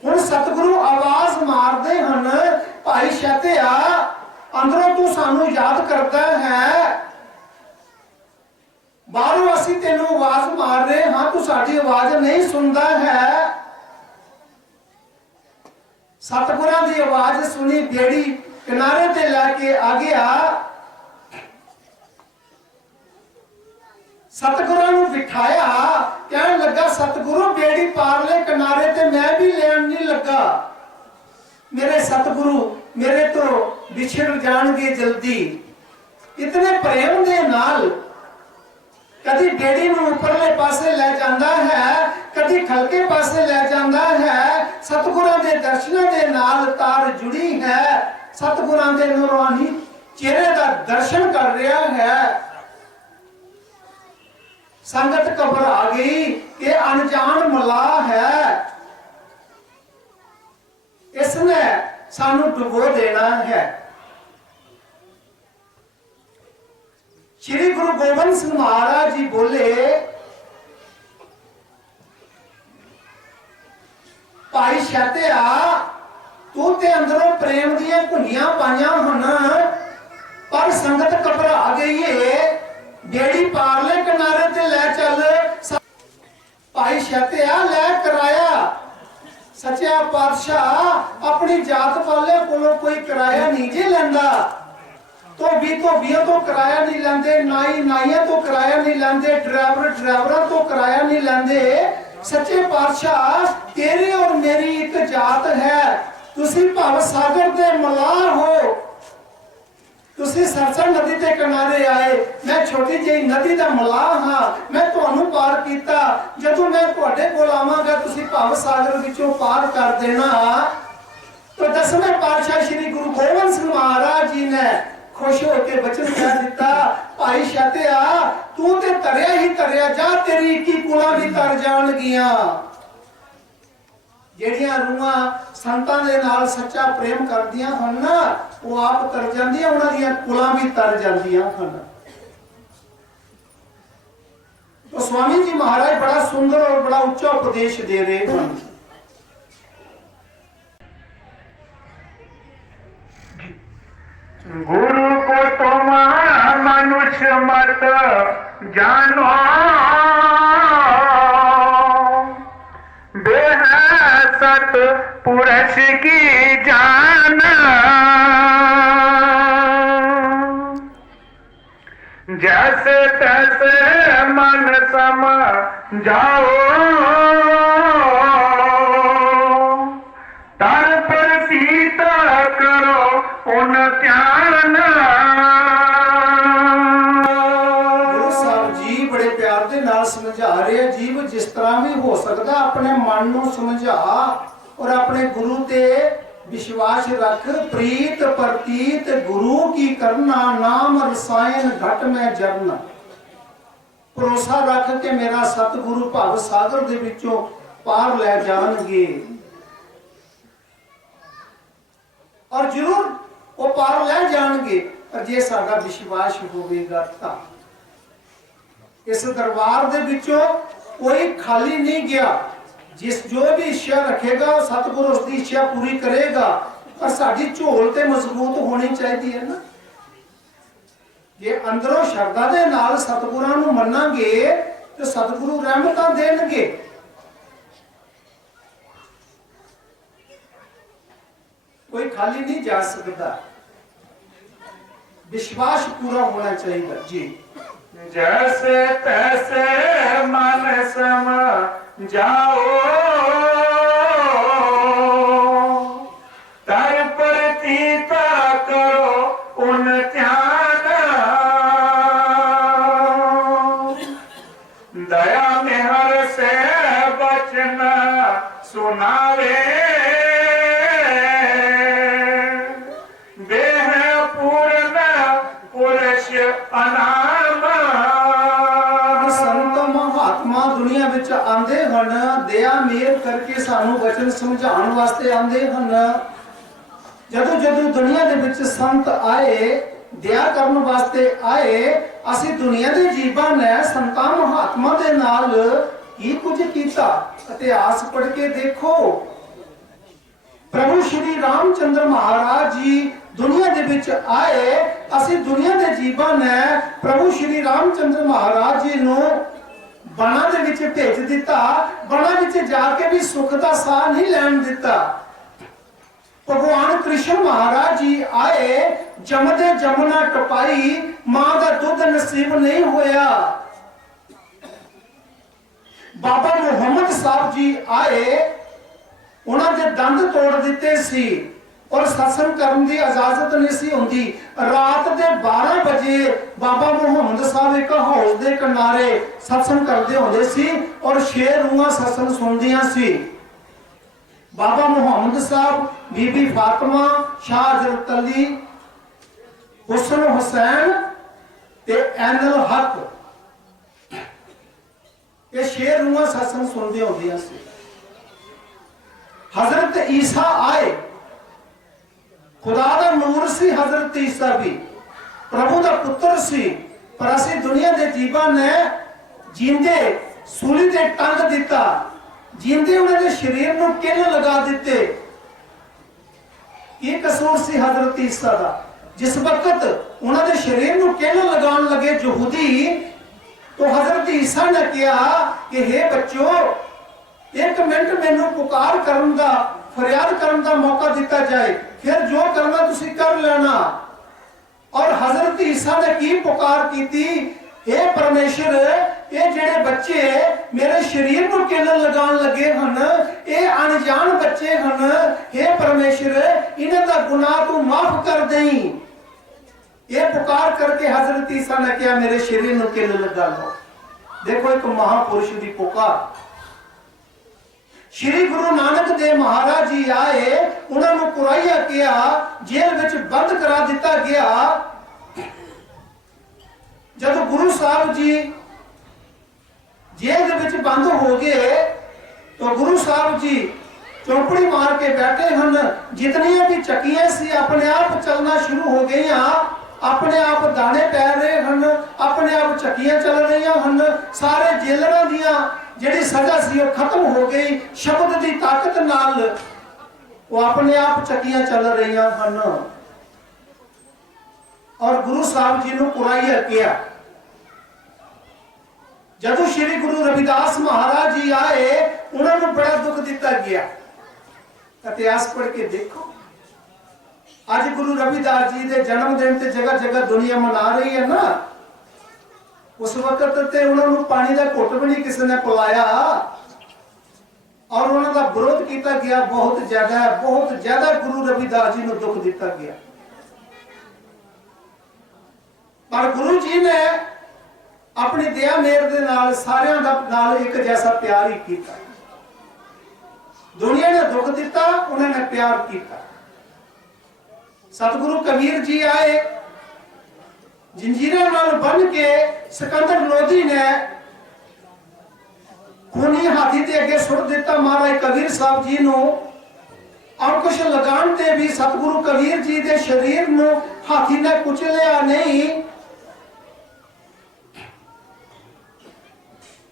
ਹੁਣ ਸਤਿਗੁਰੂ ਆਵਾਜ਼ ਮਾਰਦੇ ਹਨ, ਭਾਈ ਸ਼ਤਿਆ ਅੰਦਰੋਂ ਤੂੰ ਸਾਨੂੰ ਯਾਦ ਕਰਦਾ ਹੈ, ਬਾਹਰੋਂ ਅਸੀਂ ਤੈਨੂੰ ਆਵਾਜ਼ ਮਾਰ ਰਹੇ ਹਾਂ, ਤੂੰ ਸਾਡੀ ਆਵਾਜ਼ ਨਹੀਂ ਸੁਣਦਾ ਹੈ। ਸਤਿਗੁਰਾਂ ਦੀ ਆਵਾਜ਼ ਸੁਣੀ, ਬੇੜੀ ਕਿਨਾਰੇ ਤੇ ਲੈ ਕੇ ਆ ਗਿਆ। ਸਤਿਗੁਰਾਂ ਨੂੰ ਬਿਠਾਇਆ, ਕਹਿਣ ਲੱਗਾ, ਸਤਿਗੁਰੂ ਬੇੜੀ ਪਾਰਲੇ ਕਿਨਾਰੇ ਤੇ ਮੈਂ ਵੀ ਲੈਣ ਨਹੀਂ ਲੱਗਾ। ਮੇਰੇ ਸਤਿਗੁਰੂ ਮੇਰੇ ਤੋਂ ਵਿਛੜ ਜਾਣਗੇ ਜਲਦੀ। ਇਤਨੇ ਪ੍ਰੇਮ ਦੇ ਨਾਲ ਕਦੀ ਬੇੜੀ ਨੂੰ ਉੱਪਰਲੇ ਪਾਸੇ ਲੈ ਜਾਂਦਾ ਹੈ, ਕਦੀ ਖਲਕੇ ਪਾਸੇ ਲੈ ਜਾਂਦਾ ਹੈ। ਸਤਿਗੁਰਾਂ ਦੇ ਦਰਸ਼ਨਾਂ ਦੇ ਨਾਲ ਤਾਰ ਜੁੜੀ ਹੈ। ਸਤਿਗੁਰਾਂ ਦੇ ਨੂਰਾਨੀ ਚਿਹਰੇ ਦਾ ਦਰਸ਼ਨ ਕਰ ਰਿਹਾ ਹੈ। ਸੰਗਤ ਘਬਰਾ ਗਈ ਕਿ ਅਣਜਾਣ ਮਲਾਹ ਹੈ, ਇਸਨੇ ਸਾਨੂੰ ਡੁਬੋ ਦੇਣਾ ਹੈ। श्री गुरु गोबिंद सिंह महाराज जी बोले, भाई शतिया तू ते अंदरों प्रेम दियां धुनियां पाइयां हन, पर संगत घबरा गई है, बेड़ी पारले किनारे ते ले चल। भाई शतिया ले कराया। सच्चा पातशाह अपनी जात वाले कोलों कोई किराया नहीं जे लैंदा। धोबियां तो किराया नहीं लेंदे, नाई नाइयां तो किराया नहीं लेंदे, ड्राइवर तो किराया नहीं लेंदे। सच्चे पातशाह तेरी और मेरी एक जात है। तुसी भव सागर दे मलाह हो, तुसी सरसा नदी के किनारे आए, मैं छोटी जी नदी का मलाह हाँ, मैं तुहानू पार किया। जदों मैं तुहाडे कोल आवांगा तुसी भव सागर विचों पार कर देना। तो दसवें पातशाह श्री गुरु गोबिंद सिंह महाराज जी ने खुश होकर वचन कह दिता, भाई शतिया तू ते तरिया ही तरिया जा, तेरी 21 कुलां भी तर जाणगियां। ਜਿਹੜੀਆਂ ਰੂਹਾਂ ਸੰਤਾਂ ਦੇ ਨਾਲ ਸੱਚਾ ਪ੍ਰੇਮ ਕਰਦੀਆਂ ਹਨ ਨਾ, ਉਹ ਆਪ ਤਰ ਜਾਂਦੀਆਂ, ਉਹਨਾਂ ਦੀਆਂ ਕੁਲਾਂ ਵੀ ਤਰ ਜਾਂਦੀਆਂ ਹਨ। तो स्वामी जी महाराज बड़ा सुंदर और बड़ा उच्चा उपदेश दे रहे हैं। गुरु को तुम मनुष्य मत जानो, बेहसत पुरुष की जान। जैसे तैसे मन समझाओ, तर पर सीता करो उन ध्यान। गुरु साहब जी बड़े प्यार दे नाल समझा रहे हैं, जीव जिस तरह भी हो सकता अपने मन नूं समझा और अपने गुरु ते विश्वास रख प्रीत प्रतीत गुरु की करना, नाम रसायन घट में जरना। भरोसा रख के मेरा सतगुरु भव सागर दे विचों पार ले जाणगे, और जरूर वो पार ले जाणगे, पर जे साडा विश्वास होवेगा तां। इस दरबार दे विचों कोई खाली नहीं गया। जिस जो भी इच्छा रखेगा सतगुरु उसकी इच्छा पूरी करेगा, पर साडी झोल ते मजबूत होनी चाहिए है ना। जे अंदरों शरदा दे नाल सतगुरां नूं मन्नांगे तो सतगुरु रहमतां देणगे। कोई खाली नहीं जा सकता, विश्वास पूरा होना चाहिए जी। जैसे तैसे मन सम जाओ, तर प्रतीता करो उन त्याग, दया मेहर से बचन सुनावे, देह पूर्ण पुरुष अनाम। संत महात्मा दुनिया विच आंदे हन, दया मेहर करके सानू वचन समझाउण वास्ते आंदे हन। जदों जदों दुनिया दे विच संत आए, दया करन वास्ते आए, असीं दुनिया दे जीवां ने संतां महात्मा दे नाल की कुछ कीता। इतिहास पढ़ के देखो, प्रभु श्री रामचंद्र महाराज जी दुनिया दे विच आए, असीं दुनिया दे जीवां ने प्रभु श्री रामचंद्र महाराज जी नूं बना दे विच भेज दिता। बना विच जाके भी सुख दा साह नहीं लैण दिता। भगवान कृष्ण महाराज जी आए, जमदे जमुना टपाई, मां दा दुध नसीब नहीं होया। बाबा मुहम्मद साहब जी आए, उन्हां दे दंद तोड़ दिते सी, और सत्संग करन दी इजाजत नहीं सी हुंदी। रात दे 12 बजे बाबा मुहम्मद साहब एक हाउस दे किनारे सत्संग करदे हुंदे सी, और 6 रूहां सत्संग सुनदियां सी। बाबा मुहम्मद साहब, बीबी फातिमा, शाह हजरत अली, हुसन हुसैन ते ऐनल हक, ये 6 रूहां सत्संग सुनदे हुंदियां सी। हजरत ईसा आए, खुदा दा नूर सी हजरत ईसा भी, प्रभु दा पुत्र सी, पर असीं दुनिया दे जीवां ने जींदे सूली ते टंग दिता, जींदे उन्हां दे शरीर नूं किल लगा दिते। ये कसूर सी हजरत ईसा दा। जिस वक्त उन्हां दे शरीर नूं किल लगान लगे यहूदी, तो हजरत ईसा ने कहा कि हे बच्चों, 1 मिनट मैनू पुकार करन दा, फरियाद करन दा मौका दिता जाए, फिर जो करना तुसी कर लेना। और हजरत ईसा ने की पुकार की, हे परमेश्वर, ये जेड़े बच्चे मेरे शरीर को किल लगान लगे हन, ये अनजान बच्चे हन, हे परमेश्वर, इन्हां दा गुनाह तू माफ कर देई। ये पुकार करके हजरत ईसा ने कहा मेरे शरीर को किल लगा लो। देखो एक महापुरुष की पुकार। श्री गुरु नानक देव महाराज जी आए, उन्होंने कुराइया किया, जेल विच बंद करा दिता गया। जब गुरु साहब जी जेल दे विच बंद हो गए, तो गुरु साहब जी चौपड़ी मार के बैठे हन। जितनियां भी चक्कियां सी अपने आप चलना शुरू हो गई, अपने आप दाने पै रहे हन, अपने आप चक्कियां चल रही हन। सारे जेलरां दियां जिहड़ी सजा सी वो खत्म हो गई। शब्द की ताकत नाल वो अपने आप चक्कियां चल रही हन। और गुरु साहब जी ने कुराइया किया। जदों श्री गुरु रविदास महाराज जी आए, उन्होंने बड़ा दुख दिता गया। इतिहास पढ़ के देखो, आज गुरु रविदास जी के जन्मदिन ते जगह जगह दुनिया मना रही है ना। उस वक्त ते उन्होंने पानी का घुट भी नहीं किसी ने पिलाया, और उन्होंने विरोध किया गया। बहुत ज्यादा गुरु रविदास जी को दुख दिता गया। पर गुरु जी ने अपनी दया मेहर दे नाल सारियां दा नाल एक जैसा प्यार ही किया। दुनिया ने दुख दिता, उन्होंने प्यार किया। सतगुरु कबीर जी आए, जंजीरां नाल बन के सिकंदर लोधी ने खूनी हाथी ते अगे सुट दिता महाराज कबीर साहब जी नूं। अंकुश लगान ते भी सतगुरु कबीर जी दे शरीर नूं हाथी ने कुचलिया नहीं।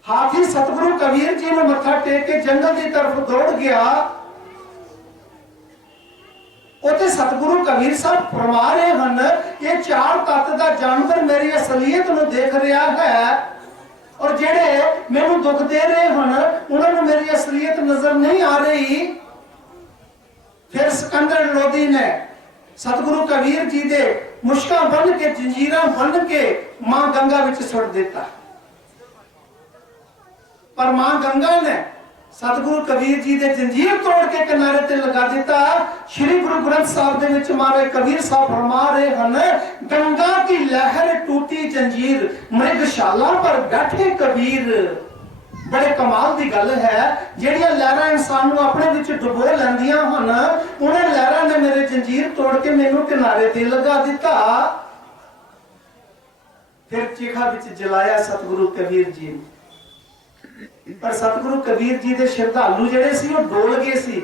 हाथी सतगुरु कबीर जी नूं मत्था टेक के जंगल की तरफ दौड़ गया। उते सतगुरु कबीर साहब फरमा रहे हैं, ये चार तत्त दा जानवर मेरी असलियत नूं देख रहा है और जेड़े मैनूं दुख दे रहे हैं उन्होंने मेरी असलियत नजर नहीं आ रही। फिर सिकंदर लोधी ने सतगुरु कबीर जी दे मुश्कां बन के जंजीरां बन के मां गंगा विच सुट दिता। पर मां गंगा ने सतगुरु कबीर जी दे जंजीर तोड़ के किनारे ते लगा दिता। श्री गुरु ग्रंथ साहब दे विच महाराज कबीर साहब फरमा रहे हैं, गंगा की लहर टूटी जंजीर मृगशाला पर बैठे कबीर। बड़े कमाल दी गल है, जेड़ियां लहरां इंसान नूं अपने विच डुबो लैंदियां हन, उन्हां लहरां ने मेरे जंजीर तोड़ के मैनूं किनारे ते लगा दिता। फिर चीखा विच जलाया सतगुरु कबीर जी ने। पर सतगुरु कबीर जी दे श्रद्धालु जेड़े सी वो डोल गए सी।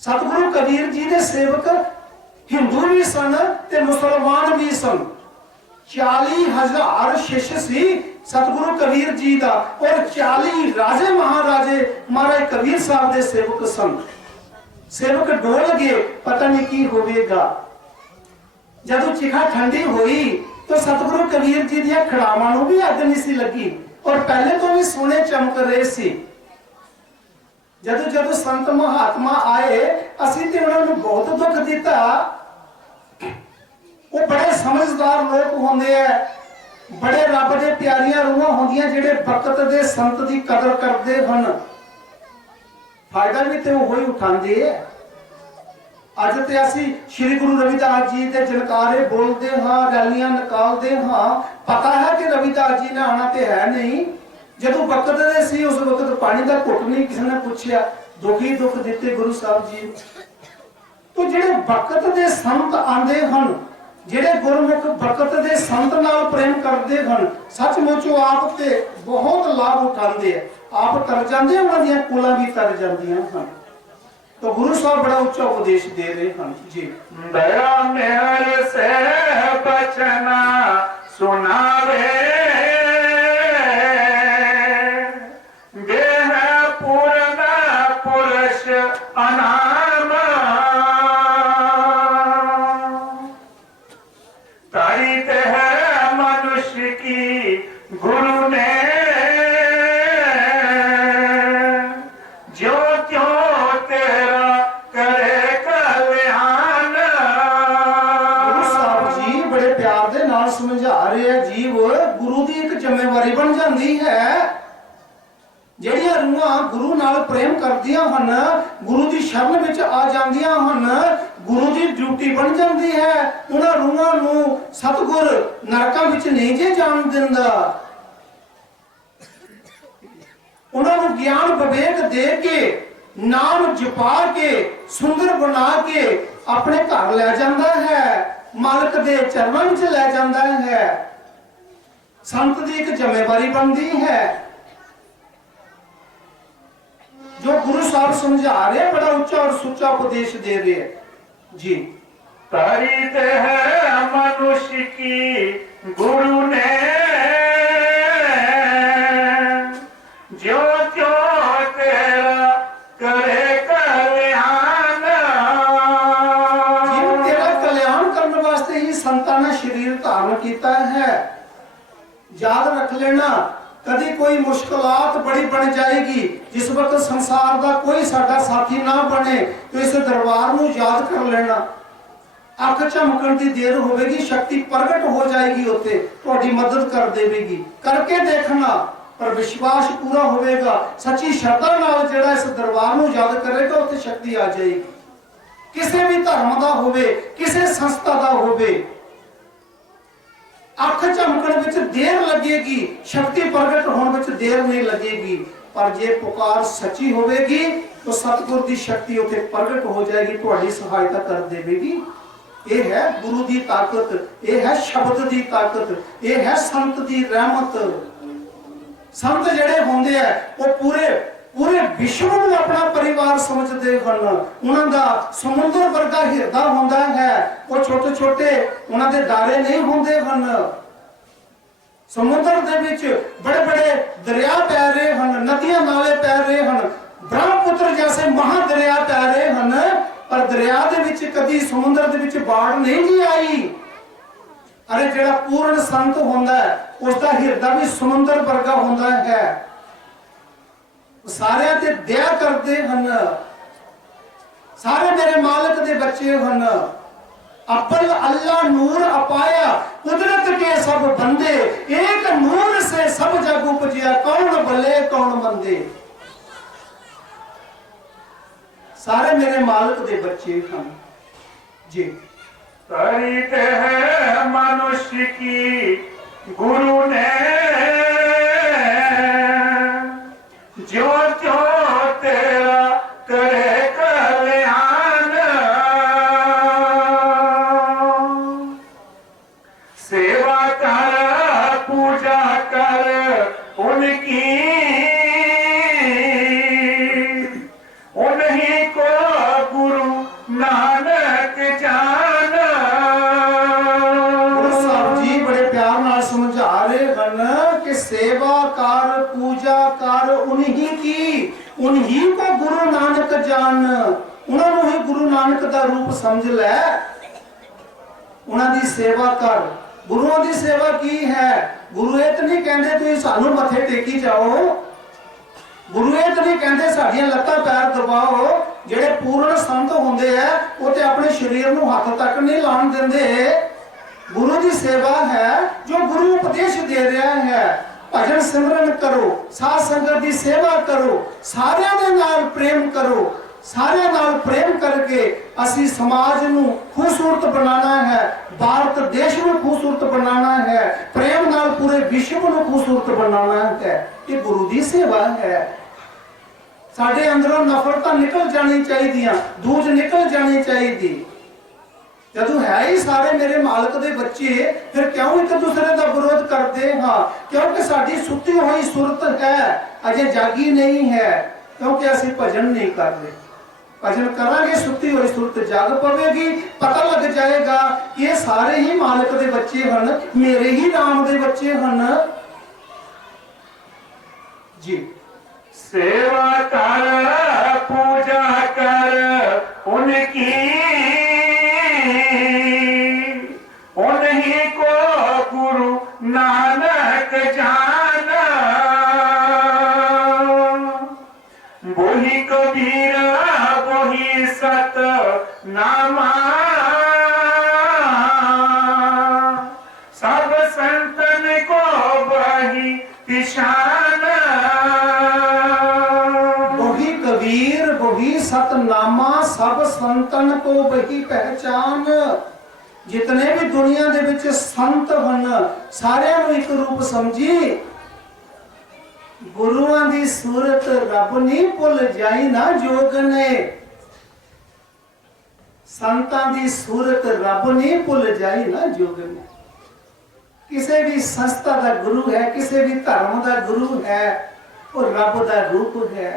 सतगुरु कबीर जी दे सेवक हिंदू भी सन ते मुसलमान भी सन। 40,000 शिष्य सी सतगुरु कबीर जी दा और 40 राजे महाराजे महाराज कबीर साहब दे सेवक सन। सेवक डोल गए, पता नहीं की होवेगा। जदों चिखा ठंडी हुई तो सतगुरु कबीर जी दी खड़ावां नूं भी अग नहीं सी लगी और पहले तो भी सोने चमक रहे सी। जदों जदों संत महात्मा आए असी ते उन्होंने बहुत दुख दिता। वो बड़े समझदार लोग होंदे है, बड़े रब दे प्यारियां रूहां होंदियां जेड़े वक्त दे संत दी कदर करदे हन। फायदा भी ते वही उठांदे है। अज ते असी श्री गुरु रविदास जी दे जनकारे बोलते हाँ, रैलियां निकालते हाँ। पता है कि रविदास जी ने आना ते है नहीं। जदों वक्त दे सी उस वक्त पानी का घुट नहीं किसी ने पूछया, दुखी दुख दिते गुरु साहब जी। तो जेड़े वक्त दे संत आंदे हन, जेड़े गुरमुख वक्त दे संत नाल प्रेम करते हन, सचमुच आप ते बहुत लाभ उठाते हैं। आप तर जाते, उन्होंने कुलां भी तर जांदियां हन। तो गुरु साहब बड़ा उच्चा उपदेश दे रहे हैं जी। दया मेहर से बचना सुनावे, देह पूर्ण पुरुष अनाम। तारीत है मनुष्य की गुरु ने, जो त्यों तेरा करे कल्याण। गुरु साहब जी बड़े प्यार दे नाल समझा रहे हैं, जीव गुरु दी एक जिम्मेवारी बन जाती है। ਜਿਹੜੀਆਂ रूहां गुरु नाल प्रेम करदियां हन, गुरु दी शरण विच आ जांदियां हन, गुरु दी ड्यूटी बन जाती है। उन्हां रूहां नूं सतगुर नरकां विच नहीं जे जाण दिंदा। उन्हां नूं ज्ञान विवेक दे के, नाम जपा के, सुंदर बना के अपने घर ले जाता है, मालिक दे चरणों विच ले जाता है। संत दी एक जिम्मेवारी बनती है जो गुरु साहब समझा रहे, बड़ा उच्चा और सुच्चा उपदेश दे रहे हैं जी। तारीत है मनुष्य की गुरु ने, जो त्यों तेरा करे कल्याण। जीव तेरा कल्याण करने वास्ते ही संतां ने शरीर धारण किया है। याद रख लेना, कभी कोई मुश्किलात बड़ी बन जाएगी, जिस वक्त संसार का कोई साडा साथी ना बने तो इस दरबार को याद कर लेना। अख झमकन की देर होगी, शक्ति प्रगट हो जाएगी, उत्ते थोड़ी मदद कर देगी। करके देखना, पर विश्वास पूरा होगा। सच्ची श्रद्धा नाल जेड़ा इस दरबार को याद करेगा उत्ते शक्ति आ जाएगी। किसी भी धर्म का होवे, किसी संस्था का होवे, अख झमकन विच देर लगेगी, शक्ति प्रगट होने विच देर नहीं लगेगी। पर जे पुकार सच्ची होगी तो सतगुर की शक्ति उत्ते प्रगट हो जाएगी, तुहाडी सहायता कर देगी। ਇਹ ਹੈ ਗੁਰੂ ਦੀ ਤਾਕਤ, ਇਹ ਹੈ ਸ਼ਬਦ ਦੀ ਤਾਕਤ, ਇਹ ਹੈ ਸੰਤ ਦੀ ਰਹਿਮਤ। ਸੰਤ ਜਿਹੜੇ ਹੁੰਦੇ ਆ ਉਹ ਪੂਰੇ ਵਿਸ਼ਵ ਨੂੰ ਆਪਣਾ ਪਰਿਵਾਰ ਸਮਝਦੇ ਹਨ। ਉਹਨਾਂ ਦਾ ਸਮੁੰਦਰ ਵਰਗਾ ਹਿਰਦਾ ਹੁੰਦਾ ਹੈ। ਉਹ ਛੋਟੇ ਛੋਟੇ ਉਹਨਾਂ ਦੇ ਦਾਰੇ ਨਹੀਂ ਹੁੰਦੇ ਹਨ। ਸਮੁੰਦਰ ਦੇ ਵਿੱਚ ਬੜੇ ਬੜੇ ਦਰਿਆ ਪੈ ਰਹੇ ਹਨ, ਨਦੀਆਂ ਨਾਲੇ ਪੈ ਰਹੇ ਹਨ, ਬ੍ਰਹਮਪੁੱਤਰ ਜੈਸੇ ਮਹਾ ਦਰਿਆ ਪੈ ਰਹੇ ਹਨ, ਪਰ ਦਰਿਆ ਦੇ ਵਿੱਚ ਕਦੀ ਸਮੁੰਦਰ ਦੇ ਵਿੱਚ ਬਾੜ ਨਹੀਂ ਜੀ ਆਈ। ਅਰੇ ਜਿਹੜਾ ਪੂਰਨ ਸੰਤ ਹੁੰਦਾ ਹੈ ਉਸ ਦਾ ਹਿਰਦਾ ਵੀ ਸਮੁੰਦਰ ਵਰਗਾ ਹੁੰਦਾ ਹੈ। ਸਾਰਿਆਂ ਤੇ ਦਇਆ ਕਰਦੇ ਹਨ। ਸਾਰੇ ਮੇਰੇ ਮਾਲਕ ਦੇ ਬੱਚੇ ਹਨ। अब्बल अल्लाह नूर अपाया कुदरत के सब बंदे, एक नूर से सब जग उपजिया, कौन भले कौन मंदे। सारे मेरे मालिक दे बच्चे हैं जी। तरीत है मनुष्य की गुरु ने जो जो तेरा करे कल्याण, सेवा कर पूजा कर उनकी, उन्हीं को गुरु नानक जान। गुरु साहब जी बड़े प्यार नाल समझा रहे हैं कि सेवा कर पूजा कर उन्हीं की, उन्हीं को गुरु नानक जान। उन्होंने ही गुरु नानक का रूप समझ लै, उन्होंने सेवा कर। गुरुओं की सेवा की है? गुरु ये तो नहीं कहते तुम सानू मथे टेकी जाओ, गुरु ये तो नहीं कहते साडियां लत्तां पैर दबाओ। जेड़े पूर्ण संत होंदे है वो ते अपने शरीर नूं हथ तक नहीं लाण देंदे। गुरु की सेवा है जो गुरु उपदेश दे रहा है। भजन सिमरन करो, साध संगत की सेवा करो, सारियां दे नाल प्रेम करो। सारे नाल प्रेम करके असी समाज नूं खूबसूरत बनाना है, भारत देश नूं खूबसूरत बनाना है, प्रेम नाल पूरे विश्व नूं खूबसूरत बनाना है। ये गुरु दी सेवा है। साडे अंदरों नफरतां निकल जानी चाहिए, दूज निकल जानी चाहिए। जदों है ही सारे मेरे मालिक दे बच्चे, फिर क्यों एक दूसरे का विरोध करते हाँ? क्योंकि साडी सुती हुई सुरत है, अजे जागी नहीं है, क्योंकि असी भजन नहीं कर रहे। भजन करांगे सुती हुई सुरत जाग पवेगी, पता लग जाएगा कि ये सारे ही मालिक दे बच्चे हैं, मेरे ही राम दे बच्चे हैं जी। सेवा कर पूजा कर उनकी, उन्हीं को गुरु नानक जान। वही कबीर वही सत नामा, सब संतन को वही पिशान। वही कबीर वही सतनामा, सब संतन को वही पहचान। जितने भी दुनिया दे विच संत हैं सारियां नूं एक रूप समझी। गुरुआं दी सूरत रब नहीं भुल जाई ना जोग ने, संतां दी सूरत रब नहीं भुल जाई ना जोग ने। किसी भी संस्था का गुरु है, किसी भी धर्म का गुरु है, वो रब का रूप है।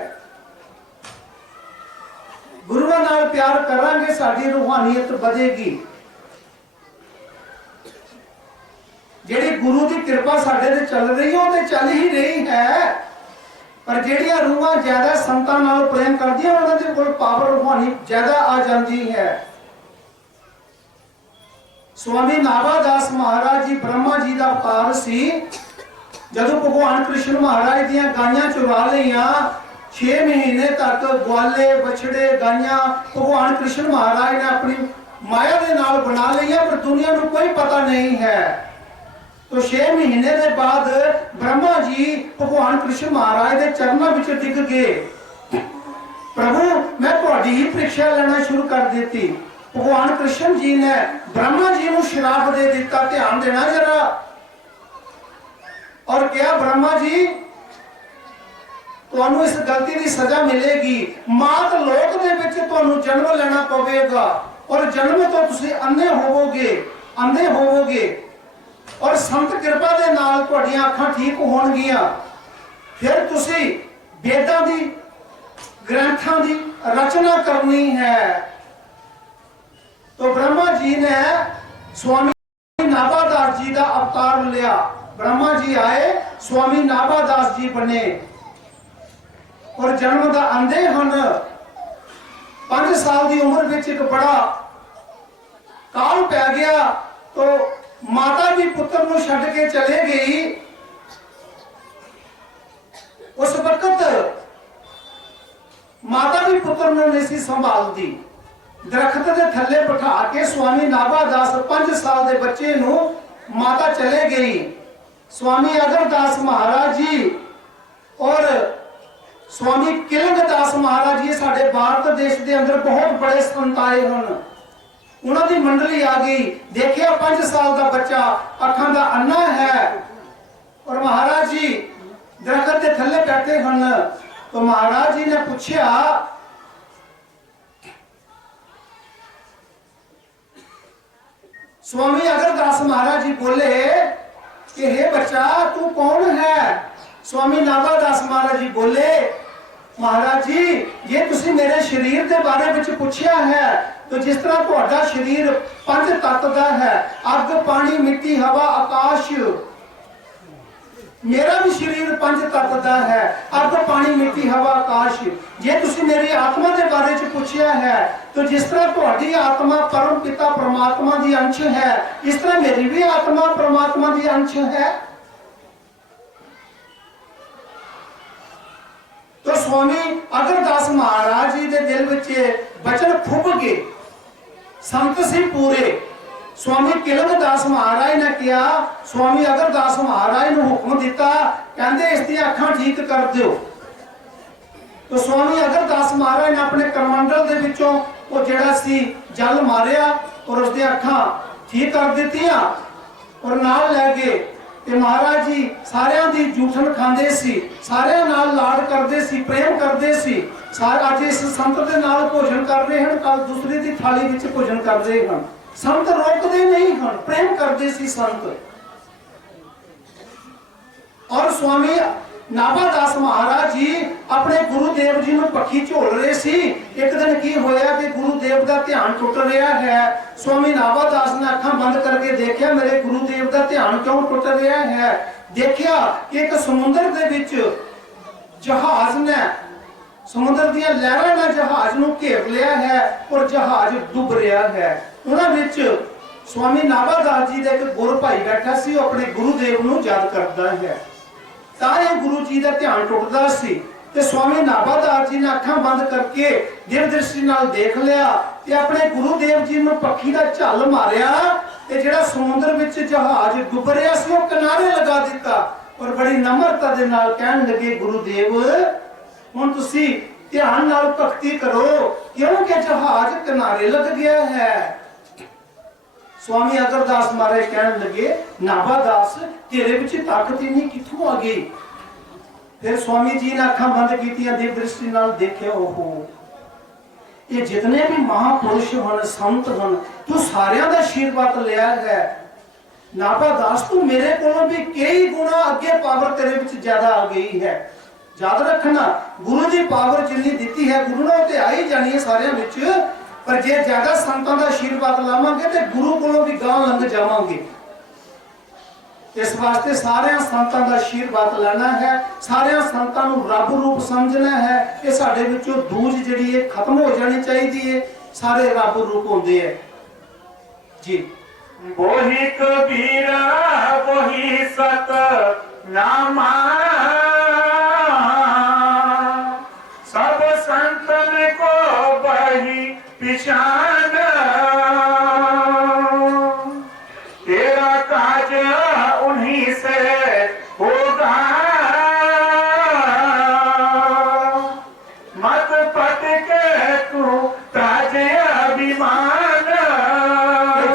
गुरुआं नाल प्यार करांगे साडी रूहानियत बढ़ेगी। जेड़ी गुरु की कृपा साडे ते चल रही है, वो चल ही रही है, पर जेड़ियां रूहां ज्यादा संतां नाल प्रेम करदियां उन्हां दे कोल पावर रूहानी ज्यादा आ जाती है। स्वामी नाभादास महाराज जी ब्रह्मा जी का अवतार सी। जदों भगवान कृष्ण महाराज दियां गायां चुरा लियां, 6 महीने तक ग्वाले बछड़े गायां भगवान कृष्ण महाराज ने अपनी माया के नाल बना लियां, पर दुनिया को कोई पता नहीं है। तो 6 महीने के बाद ब्रह्मा जी भगवान कृष्ण महाराज के चरणों में डिग गए। प्रभु मैं तुहाडी ही परीक्षा लेना शुरू कर दी। भगवान कृष्ण जी ने ब्रह्मा जी को श्राप दे दिता, ध्यान देना जरा, और क्या ब्रह्मा जी तुहानू इस गलती की सजा मिलेगी, मात लोक दे विच तुहानू जन्म लेना पवेगा। ਔਰ ਜਨਮ ਤੋਂ ਤੁਸੀਂ ਅੰਨੇ ਹੋਵੋਗੇ ਔਰ ਸੰਤ ਕਿਰਪਾ ਦੇ ਨਾਲ ਤੁਹਾਡੀਆਂ ਅੱਖਾਂ ਠੀਕ ਹੋਣਗੀਆਂ। ਫਿਰ ਤੁਸੀਂ ਵੇਦਾਂ ਦੀ ग्रंथों की रचना करनी है। तो ब्रह्मा जी ने स्वामी नाभादास जी का अवतार लिया। ब्रह्मा जी आए, स्वामी नाभादास जी बने और जन्म का अंधे हैं। 5 साल की उम्र में एक बड़ा काल पै गया तो माता भी पुत्र को छड्ड के चले गई। उस वक्त माता भी पुत्र ने नहीं संभालती। दरख्त के थले बिठा के स्वामी नाभादास 5 साल के बच्चे नू माता चले गई। स्वामी अगरदास महाराज जी और स्वामी किलंगदास महाराज जी साडे भारत देश के अंदर बहुत बड़े संत आए हैं। उन्हों की मंडली आ गई। देखिया 5 साल का बच्चा अखां का अन्ना है और महाराज जी दरख्त के थले बैठे हैं। तो महाराज जी ने पूछा, स्वामी अगरदास महाराज जी बोले कि हे बच्चा तू कौन है? स्वामी नाभादास महाराज जी बोले, महाराज जी ये तुसी मेरे शरीर के बारे में पूछा है तो जिस तरह तुहाडा शरीर 5 तत्व का है, अग पानी मिट्टी हवा आकाश, मेरा भी शरीर 5 तत्व का है, अग पानी मिट्टी हवा आकाश। जे तुसी मेरी आत्मा के बारे में पूछा है तो जिस तरह तुहाडी आत्मा परम पिता परमात्मा की अंश है, इस तरह मेरी भी आत्मा परमात्मा की अंश है। तो स्वामी अगरदास महाराज जी के दिल में वचन फुक गए। संत से पूरे स्वामी किलंगदास महाराज ने किया, स्वामी अगरदास महाराज ने हुक्म दिता, कहते इसकी अखां ठीक कर दो। तो स्वामी अगरदास महाराज ने अपने करमंडल के विचों वो जेड़ा सी जल मारिया और उसकी अखां ठीक कर दित्तियां और नाल लै गए। ते महाराज जी सारियां दी जूठन खांदे सी, सारियां नाल लाड़ करदे सी, प्रेम करदे सी। सारे अज इस संत दे नाल भोजन कर रहे हैं, कल दूसरे की थाली विच भोजन कर रहे हैं। संत रोकते नहीं हैं, प्रेम करते सी संत। और स्वामी नाभादास महाराज जी अपने गुरुदेव जी को पक्षी झोल रहे सी। एक दिन की होया कि गुरुदेव का ध्यान टुट रहा है। स्वामी नाभादास ने अखां बंद करके देखा, मेरे गुरुदेव का ध्यान क्यों टुट रहा है। देखा कि एक समुद्र के विच जहाज ने, समुद्र दी लहरां ने जहाज को घेर लिया है और जहाज डूब रहा है। उन्होंने स्वामी नाभादास जी का एक गुर भाई बैठा सी, अपने गुरुदेव को याद करता है। ताए गुरु जी का ध्यान टुटता सी ते स्वामी नाभादास जी ने अखां बंद करके दिव्य दृष्टि नाल देख लिया ते अपने गुरुदेव जी ने पक्षी का झल मारिया ते जिहड़ा समुद्र विच जहाज डुब रहा सी वो किनारे लगा दिता और बड़ी नम्रता दे नाल कहन लगे, गुरुदेव हुण तुसीं ध्यान नाल भगती करो क्योंकि जहाज किनारे लग गया है। स्वामी अगरदास महाराज कहने लगे, नाभादास तेरे विच ताकत इन्नी कित्थों आ गई? फिर स्वामी जी ने अखां बंद कीतियां, दिव्य दृष्टि नाल देखिया, ओहो ये जितने भी महापुरुष हैं संत हैं तू सारियां दा आशीर्वाद लिया है। नाभादास तू मेरे कोलों भी कई गुना अगे पावर तेरे विच ज्यादा आ गई है। याद रखना गुरु की पावर जिन्नी दी है गुरु ने ते आई जानी है सारियां विच, पर जे ज्यादा संतां दा आशीर्वाद लावांगे ते गुरु कोलों भी गां लंघ जावांगे। इस वास्ते सारे संतां दा आशीर्वाद लेना है, सारे संतां नूं रब रूप समझना है। ये साडे विचों दूज जिहड़ी है खत्म हो जानी चाहिए है, सारे रब रूप होंदे है जी। वही कबीरा वही सत नामा, सब संतन को बही पिछान, तेरा काज उन्हीं से होगा, मत पट के तू ताज अभिमान।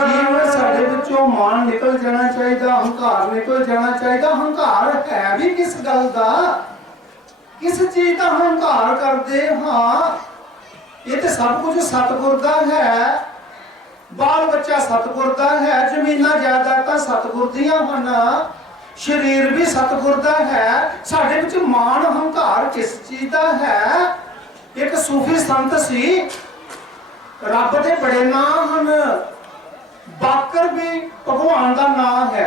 जीवन साडे विचों मान निकल जाना चाहिए, हंकार निकल जाना चाहिए। हंकार है भी किस गल दा, किस चीज का हंकार करते हाँ? ये तो सब कुछ सतगुर दा है। बाल बच्चा सतगुर दा है, जमीनां जायदादां सतगुर दियां हन, शरीर भी सतगुर दा है। साडे विच मान हंकार किस चीज दा है? एक सूफी संत सी, रब दे बड़े नाम हन। बाकर भी भगवान दा नाम है,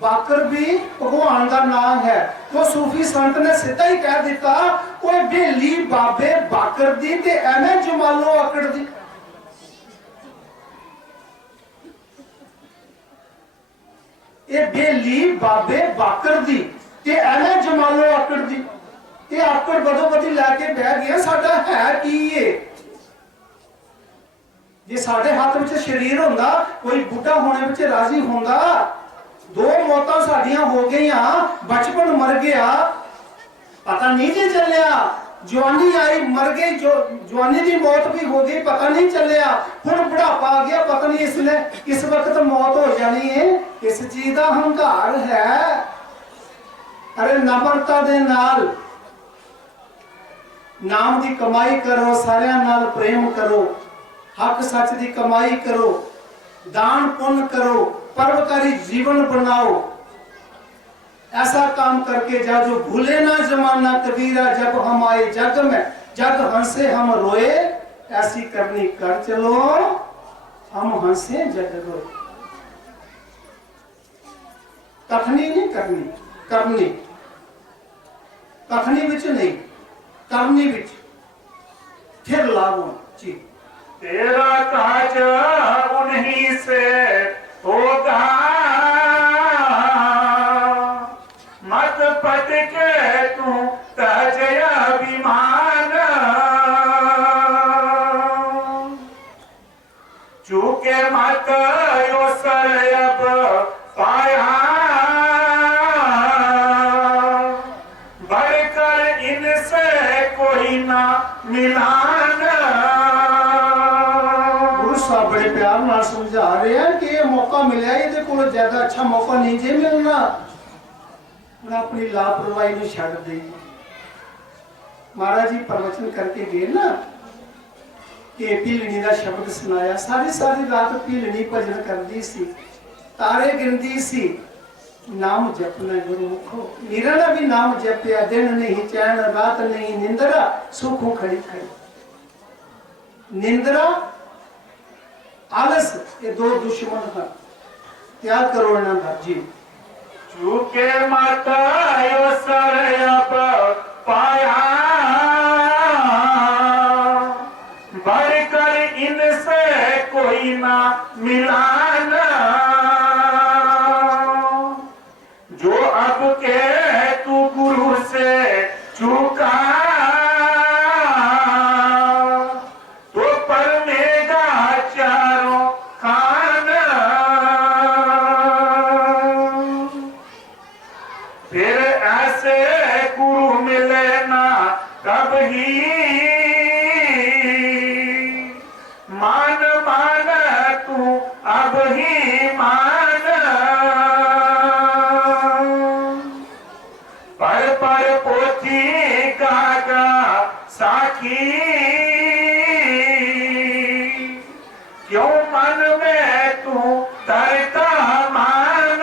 बाकर भी भगवान का नाम है। तो सूफी संत ने सीधा ही कह दिता, कोई बेली बाबे बाकर दी ते एवें जमालो आकड़ दी। ये बेली बाबे बाकर दी ते एवें जमालो आकड़ दी। ये आकड़ बदो बदी लैके बह गया। साडा है की ये? जे साडे हाथ में शरीर होंदा, कोई बुढ़ा होने में राजी होंदा। दो मौतां साडियां हो गईयां, बचपन मर गया, पता नहीं जी चलिया। जवानी आई मर गई, जो जवानी की मौत भी हो गई, पता नहीं चलिया। हुण बुढ़ापा आ गया, पता नहीं इसलिए किस वक्त मौत हो जानी है। इस चीज का हंकार है। अरे नम्रता दे नाल नाम की कमाई करो, सारियां नाल प्रेम करो, हक सच की कमाई करो, दान पुण्य करो, परोपकारी जीवन बनाओ। ऐसा काम करके जा जो भूले ना जमाना कबीरा, जब हम आए जग में जग हंसे हम रोए, ऐसी करनी कर चलो हम हंसे जग रोए। कथनी नहीं करनी, करनी। कथनी विच नहीं, करनी विच फिर लाभ जी। तेरा काज उन्हीं से होगा, मत पट के तू तजय अभिमान। चूके मत यो सर अब पाया, बढ़कर इनसे कोई ना मिलान। बड़े प्यार नाल समझा रहे हैं कि ये मौका मिला, ये को ज्यादा अच्छा मौका नहीं जे मिलना। मैं अपनी लापरवाही में छड़ दी। महाराज जी प्रवचन करके गए ना कि भीलनी का शब्द सुनाया। सारी सारी रात भीलनी भजन करती सी, तारे गिनती सी, नाम जपना गुरुमुखो। मीरा ने भी नाम जपया, दिन नहीं चैन रात नहीं निंद्रा, सुखों खड़ी खड़ी। निंद्रा आलस, ये दो दुश्मन हैं। क्या करो इन्होंने जी। चूके मत यो सर अब पाया, बढ़कर इनसे कोई ना मिलान। जो अब के तू गुरु से चूका, मान मान तू अब ही मान। पर पर पोथी गागा साखी, क्यों मन में तू डरता मान।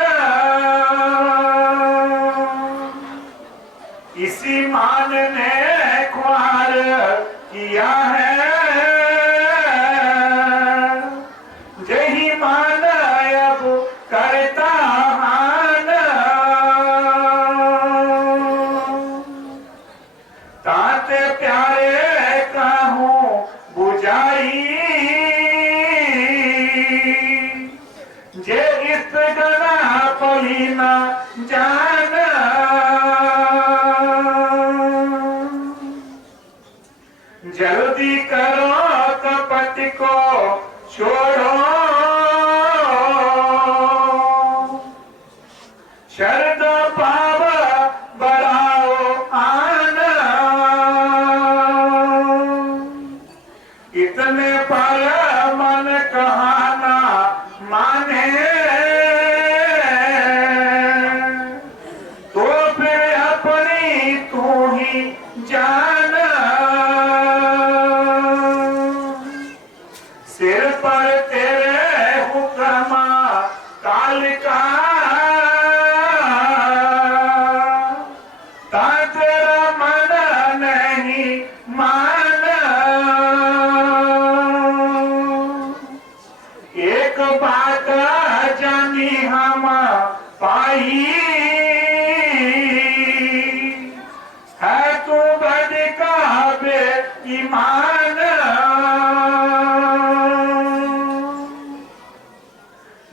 इसी मान ने ख्वार किया है, यही मान अब करता मान। ताते प्यारे कहूँ बुझाई, जे इस गना पली ना जान। जल्दी करो कपट को छोड़ो, शरद पाव बढ़ाओ आन। इतने पर मन कहाना माने, तो फिर अपनी तू ही जान। सिर पर बात जानी हम पाई है तू बद काबे ईमान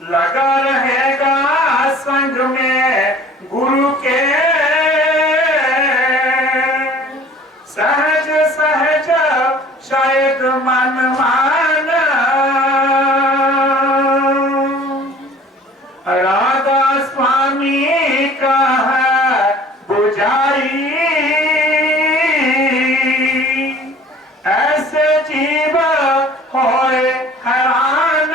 लगा रहेगा संग में गुरु के सहज सहज शायद मन मान राधा स्वामी का है बुझाई ऐसे जीव होए हैरान।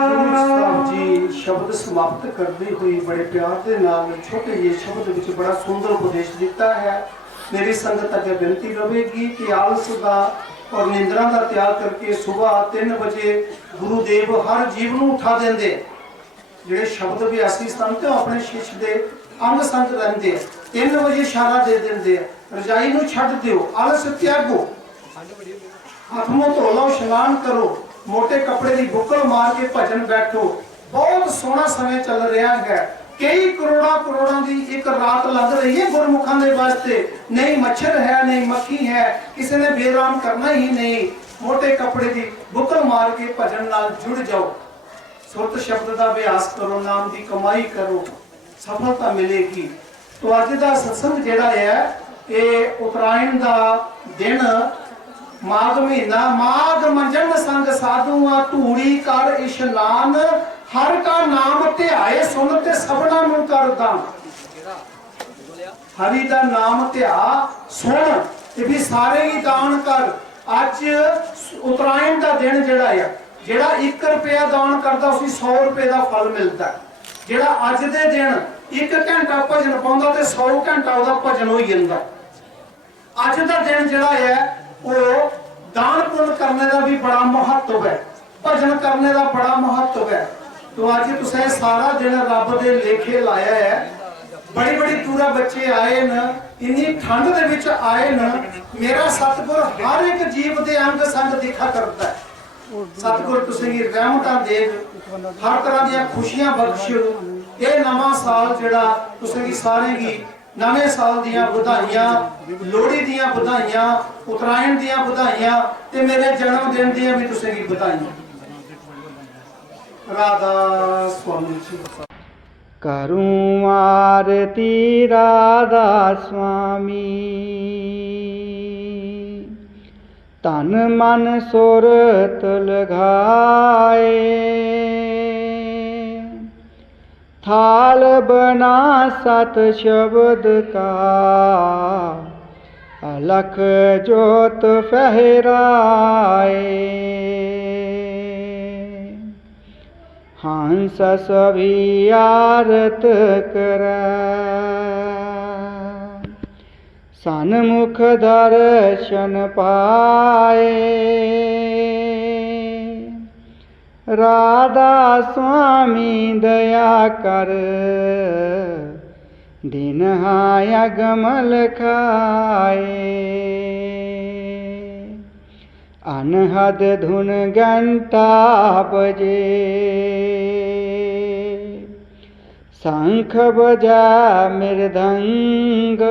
ਗੁਰੂ ਸਾਹਿਬ ਜੀ ਸ਼ਬਦ ਸਮਾਪਤ ਕਰਦੇ ਹੋਏ ਬੜੇ ਪਿਆਰ ਦੇ ਨਾਲ ਛੋਟੇ ਜਿਹੇ ਸ਼ਬਦ ਵਿੱਚ ਬੜਾ ਸੁੰਦਰ ਉਪਦੇਸ਼ ਦਿੱਤਾ ਹੈ। ਮੇਰੀ ਸੰਗਤ ਅੱਗੇ ਬੇਨਤੀ ਰਹੇਗੀ ਕਿ ਆਲਸ ਦਾ ਔਰ ਨਿੰਦਰਾ ਦਾ ਤਿਆਗ ਕਰਕੇ ਸਵੇਰ 3 ਵਜੇ ਗੁਰੂਦੇਵ ਹਰ ਜੀਵ ਨੂੰ ਉਠਾ ਦਿੰਦੇ। ਜਿਹੜੇ ਸ਼ਬਦ ਅਭਿਆਸੀ ਸਨ ਤੇ ਉਹ ਆਪਣੇ ਸ਼ਿਸ਼ ਦੇ ਅੰਗ ਸੰਗ ਰਹਿੰਦੇ 3 ਵਜੇ ਇਸ਼ਾਰਾ ਦੇ ਦਿੰਦੇ ਰਜਾਈ ਨੂੰ ਛੱਡ ਦਿਓ, ਆਲਸ ਤਿਆਗੋ, ਹੱਥ ਮੂੰਹ ਧੋ ਲਓ, ਇਸ਼ਨਾਨ ਕਰੋ, ਮੋਟੇ ਕੱਪੜੇ ਦੀ ਬੁੱਕਲ ਮਾਰ ਕੇ ਭਜਨ ਬੈਠੋ। ਬਹੁਤ ਸੋਹਣਾ ਸਮੇਂ ਚੱਲ ਰਿਹਾ ਹੈ। ਕਈ ਕਰੋੜਾਂ ਦੀ ਇੱਕ ਰਾਤ ਲੱਗ ਰਹੀ ਹੈ ਗੁਰਮੁਖਾਂ ਦੇ ਵਾਸਤੇ। ਨਹੀਂ ਮੱਛਰ ਹੈ, ਨਹੀਂ ਮੱਖੀ ਹੈ, ਕਿਸੇ ਨੇ ਬੇਰਾਮ ਕਰਨਾ ਹੀ ਨਹੀਂ। ਮੋਟੇ ਕੱਪੜੇ ਦੀ ਬੁੱਕਲ ਮਾਰ ਕੇ ਭਜਨ ਨਾਲ ਜੁੜ ਜਾਓ, ਸੁਰਤ ਸ਼ਬਦ ਦਾ ਅਭਿਆਸ ਕਰੋ, ਨਾਮ ਦੀ ਕਮਾਈ ਕਰੋ, ਸਫਲਤਾ ਮਿਲੇਗੀ। तो ਅੱਜ ਦਾ ਸਤਸੰਗ ਜਿਹੜਾ ਹੈ ਇਹ ਉਤਰਾਇਣ ਦਾ ਦਿਨ ਮਾਘ ਮਹੀਨਾ ਮਾਘ ਮੰਜਨ ਸੰਗ ਸਾਧੂਆਂ ਧੂੜੀ ਕਰ ਇਸ਼ਨਾਨ ਹਰ ਕਾ ਨਾਮ ਧਿਆਏ ਸੁਨ ਤੇ ਸਭਨਾ ਨੂੰ ਕਰ ਦਾਨ। ਹਰੀ ਦਾ ਨਾਮ ਧਿਆ ਸੁਣ ਤੇ ਵੀ ਸਾਰੇ ਹੀ ਦਾਨ ਕਰ। ਅੱਜ ਉਤਰਾਇਣ ਦਾ ਦਿਨ ਜਿਹੜਾ 1 ਰੁਪਿਆ ਦਾਨ ਕਰਦਾ ਉਸੇ 100 ਰੁਪਏ ਦਾ ਫਲ ਮਿਲਦਾ। ਜਿਹੜਾ ਅੱਜ ਦੇ ਦਿਨ 1 ਘੰਟਾ ਭਜਨ ਪਾਉਂਦਾ ਤੇ 100 ਘੰਟਾ ਉਹਦਾ ਭਜਨ ਹੋ ਜਾਂਦਾ। ਅੱਜ ਦਾ ਦਿਨ ਜਿਹੜਾ ਹੈ ਉਹ ਦਾਨ ਪੁੰਨ ਕਰਨੇ ਦਾ ਵੀ ਬੜਾ ਮਹੱਤਵ ਹੈ, ਭਜਨ ਕਰਨੇ ਦਾ ਬੜਾ ਮਹੱਤਵ ਹੈ। तो ਅੱਜ ਤੁਸੀਂ ਸਾਰਾ ਦਿਨ ਰੱਬ ਦੇ ਲੇਖੇ ਲਾਇਆ ਹੈ। ਬੜੀ ਦੂਰਾ ਬੱਚੇ ਆਏ ਨੇ, ਇੰਨੀ ਠੰਡ ਦੇ ਵਿੱਚ ਆਏ ਨੇ। ਮੇਰਾ ਸਤਿਗੁਰ ਹਰ ਇੱਕ ਜੀਵ ਦੇ ਅੰਗ ਸੰਗ ਦੇਖਾ ਕਰਦਾ ਹੈ। ਸਤਿਗੁਰ ਤੁਸੀਂ ਰਹਿਮਤਾਂ ਦੇ ਹਰ ਤਰ੍ਹਾਂ ਦੀਆਂ ਖੁਸ਼ੀਆਂ ਬਖਸ਼। ਇਹ ਨਵਾਂ ਸਾਲ ਜਿਹੜਾ ਤੁਸੀਂ ਸਾਰੇ ਹੀ ਨਵੇਂ ਸਾਲ ਦੀਆਂ ਵਧਾਈਆਂ, ਲੋਹੜੀ ਦੀਆਂ ਵਧਾਈਆਂ, ਉਤਰਾਇਣ ਦੀਆਂ ਵਧਾਈਆਂ ਤੇ ਮੇਰੇ ਜਨਮ ਦਿਨ ਦੀਆਂ ਵੀ ਤੁਸੀਂ ਹੀ ਵਧਾਈਆਂ। राधा स्वामी जी करूं आरती राधा स्वामी तन मन सुरत लगाए थाल बना सत शब्द का अलख जोत फहराए हंस सभी आरत करे सन्मुख दर्शन पाए राधा स्वामी दया कर दिन हाया गमल खाए अनहद धुन घंटा बजे शंख बजा मृदंग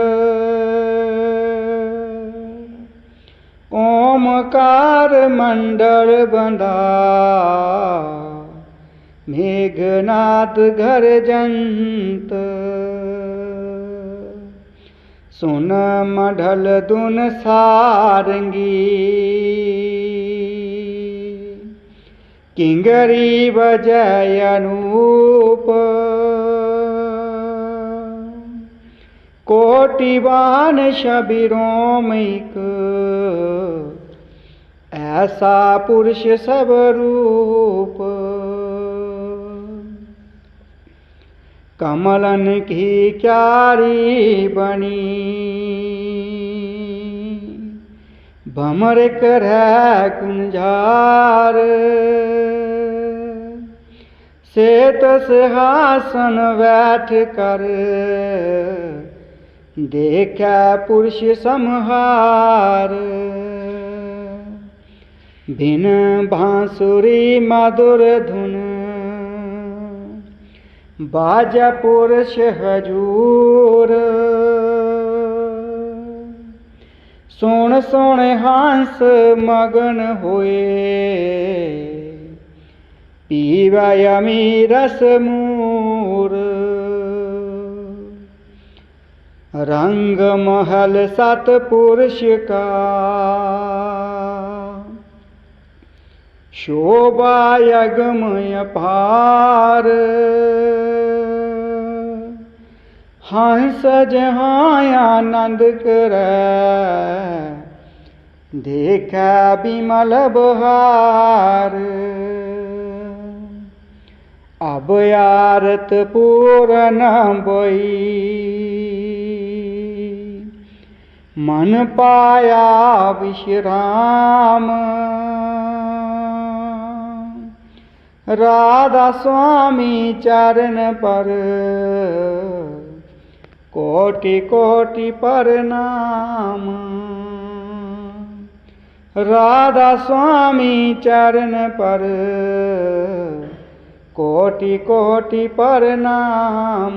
ओमकार मंडल बंधा मेघनाद गर्जंत सुन मढ़ल दुन सारंगी किंगरी बजय अनूप कोटिवान शबिरोमिक ऐसा पुरुष सब रूप कमलन की क्यारी बनी भमर कर कुंजार श्वेत सिंहासन बैठ कर देखा पुरुष समहार बिन बांसुरी मधुर धुन बाजा पुरुष हजूर सुन सुन हंस मगन होए पीवा यमी रस मूर रंग महल सतपुरुष का शोभा यगमय पार हंस जहाँ आनंद करे देखा विमल बहार अब आरत पूर्ण बोई मन पाया विश्राम राधा स्वामी चरण पर कोटि कोटि प्रणाम राधा स्वामी चरण पर कोटि कोटि प्रणाम।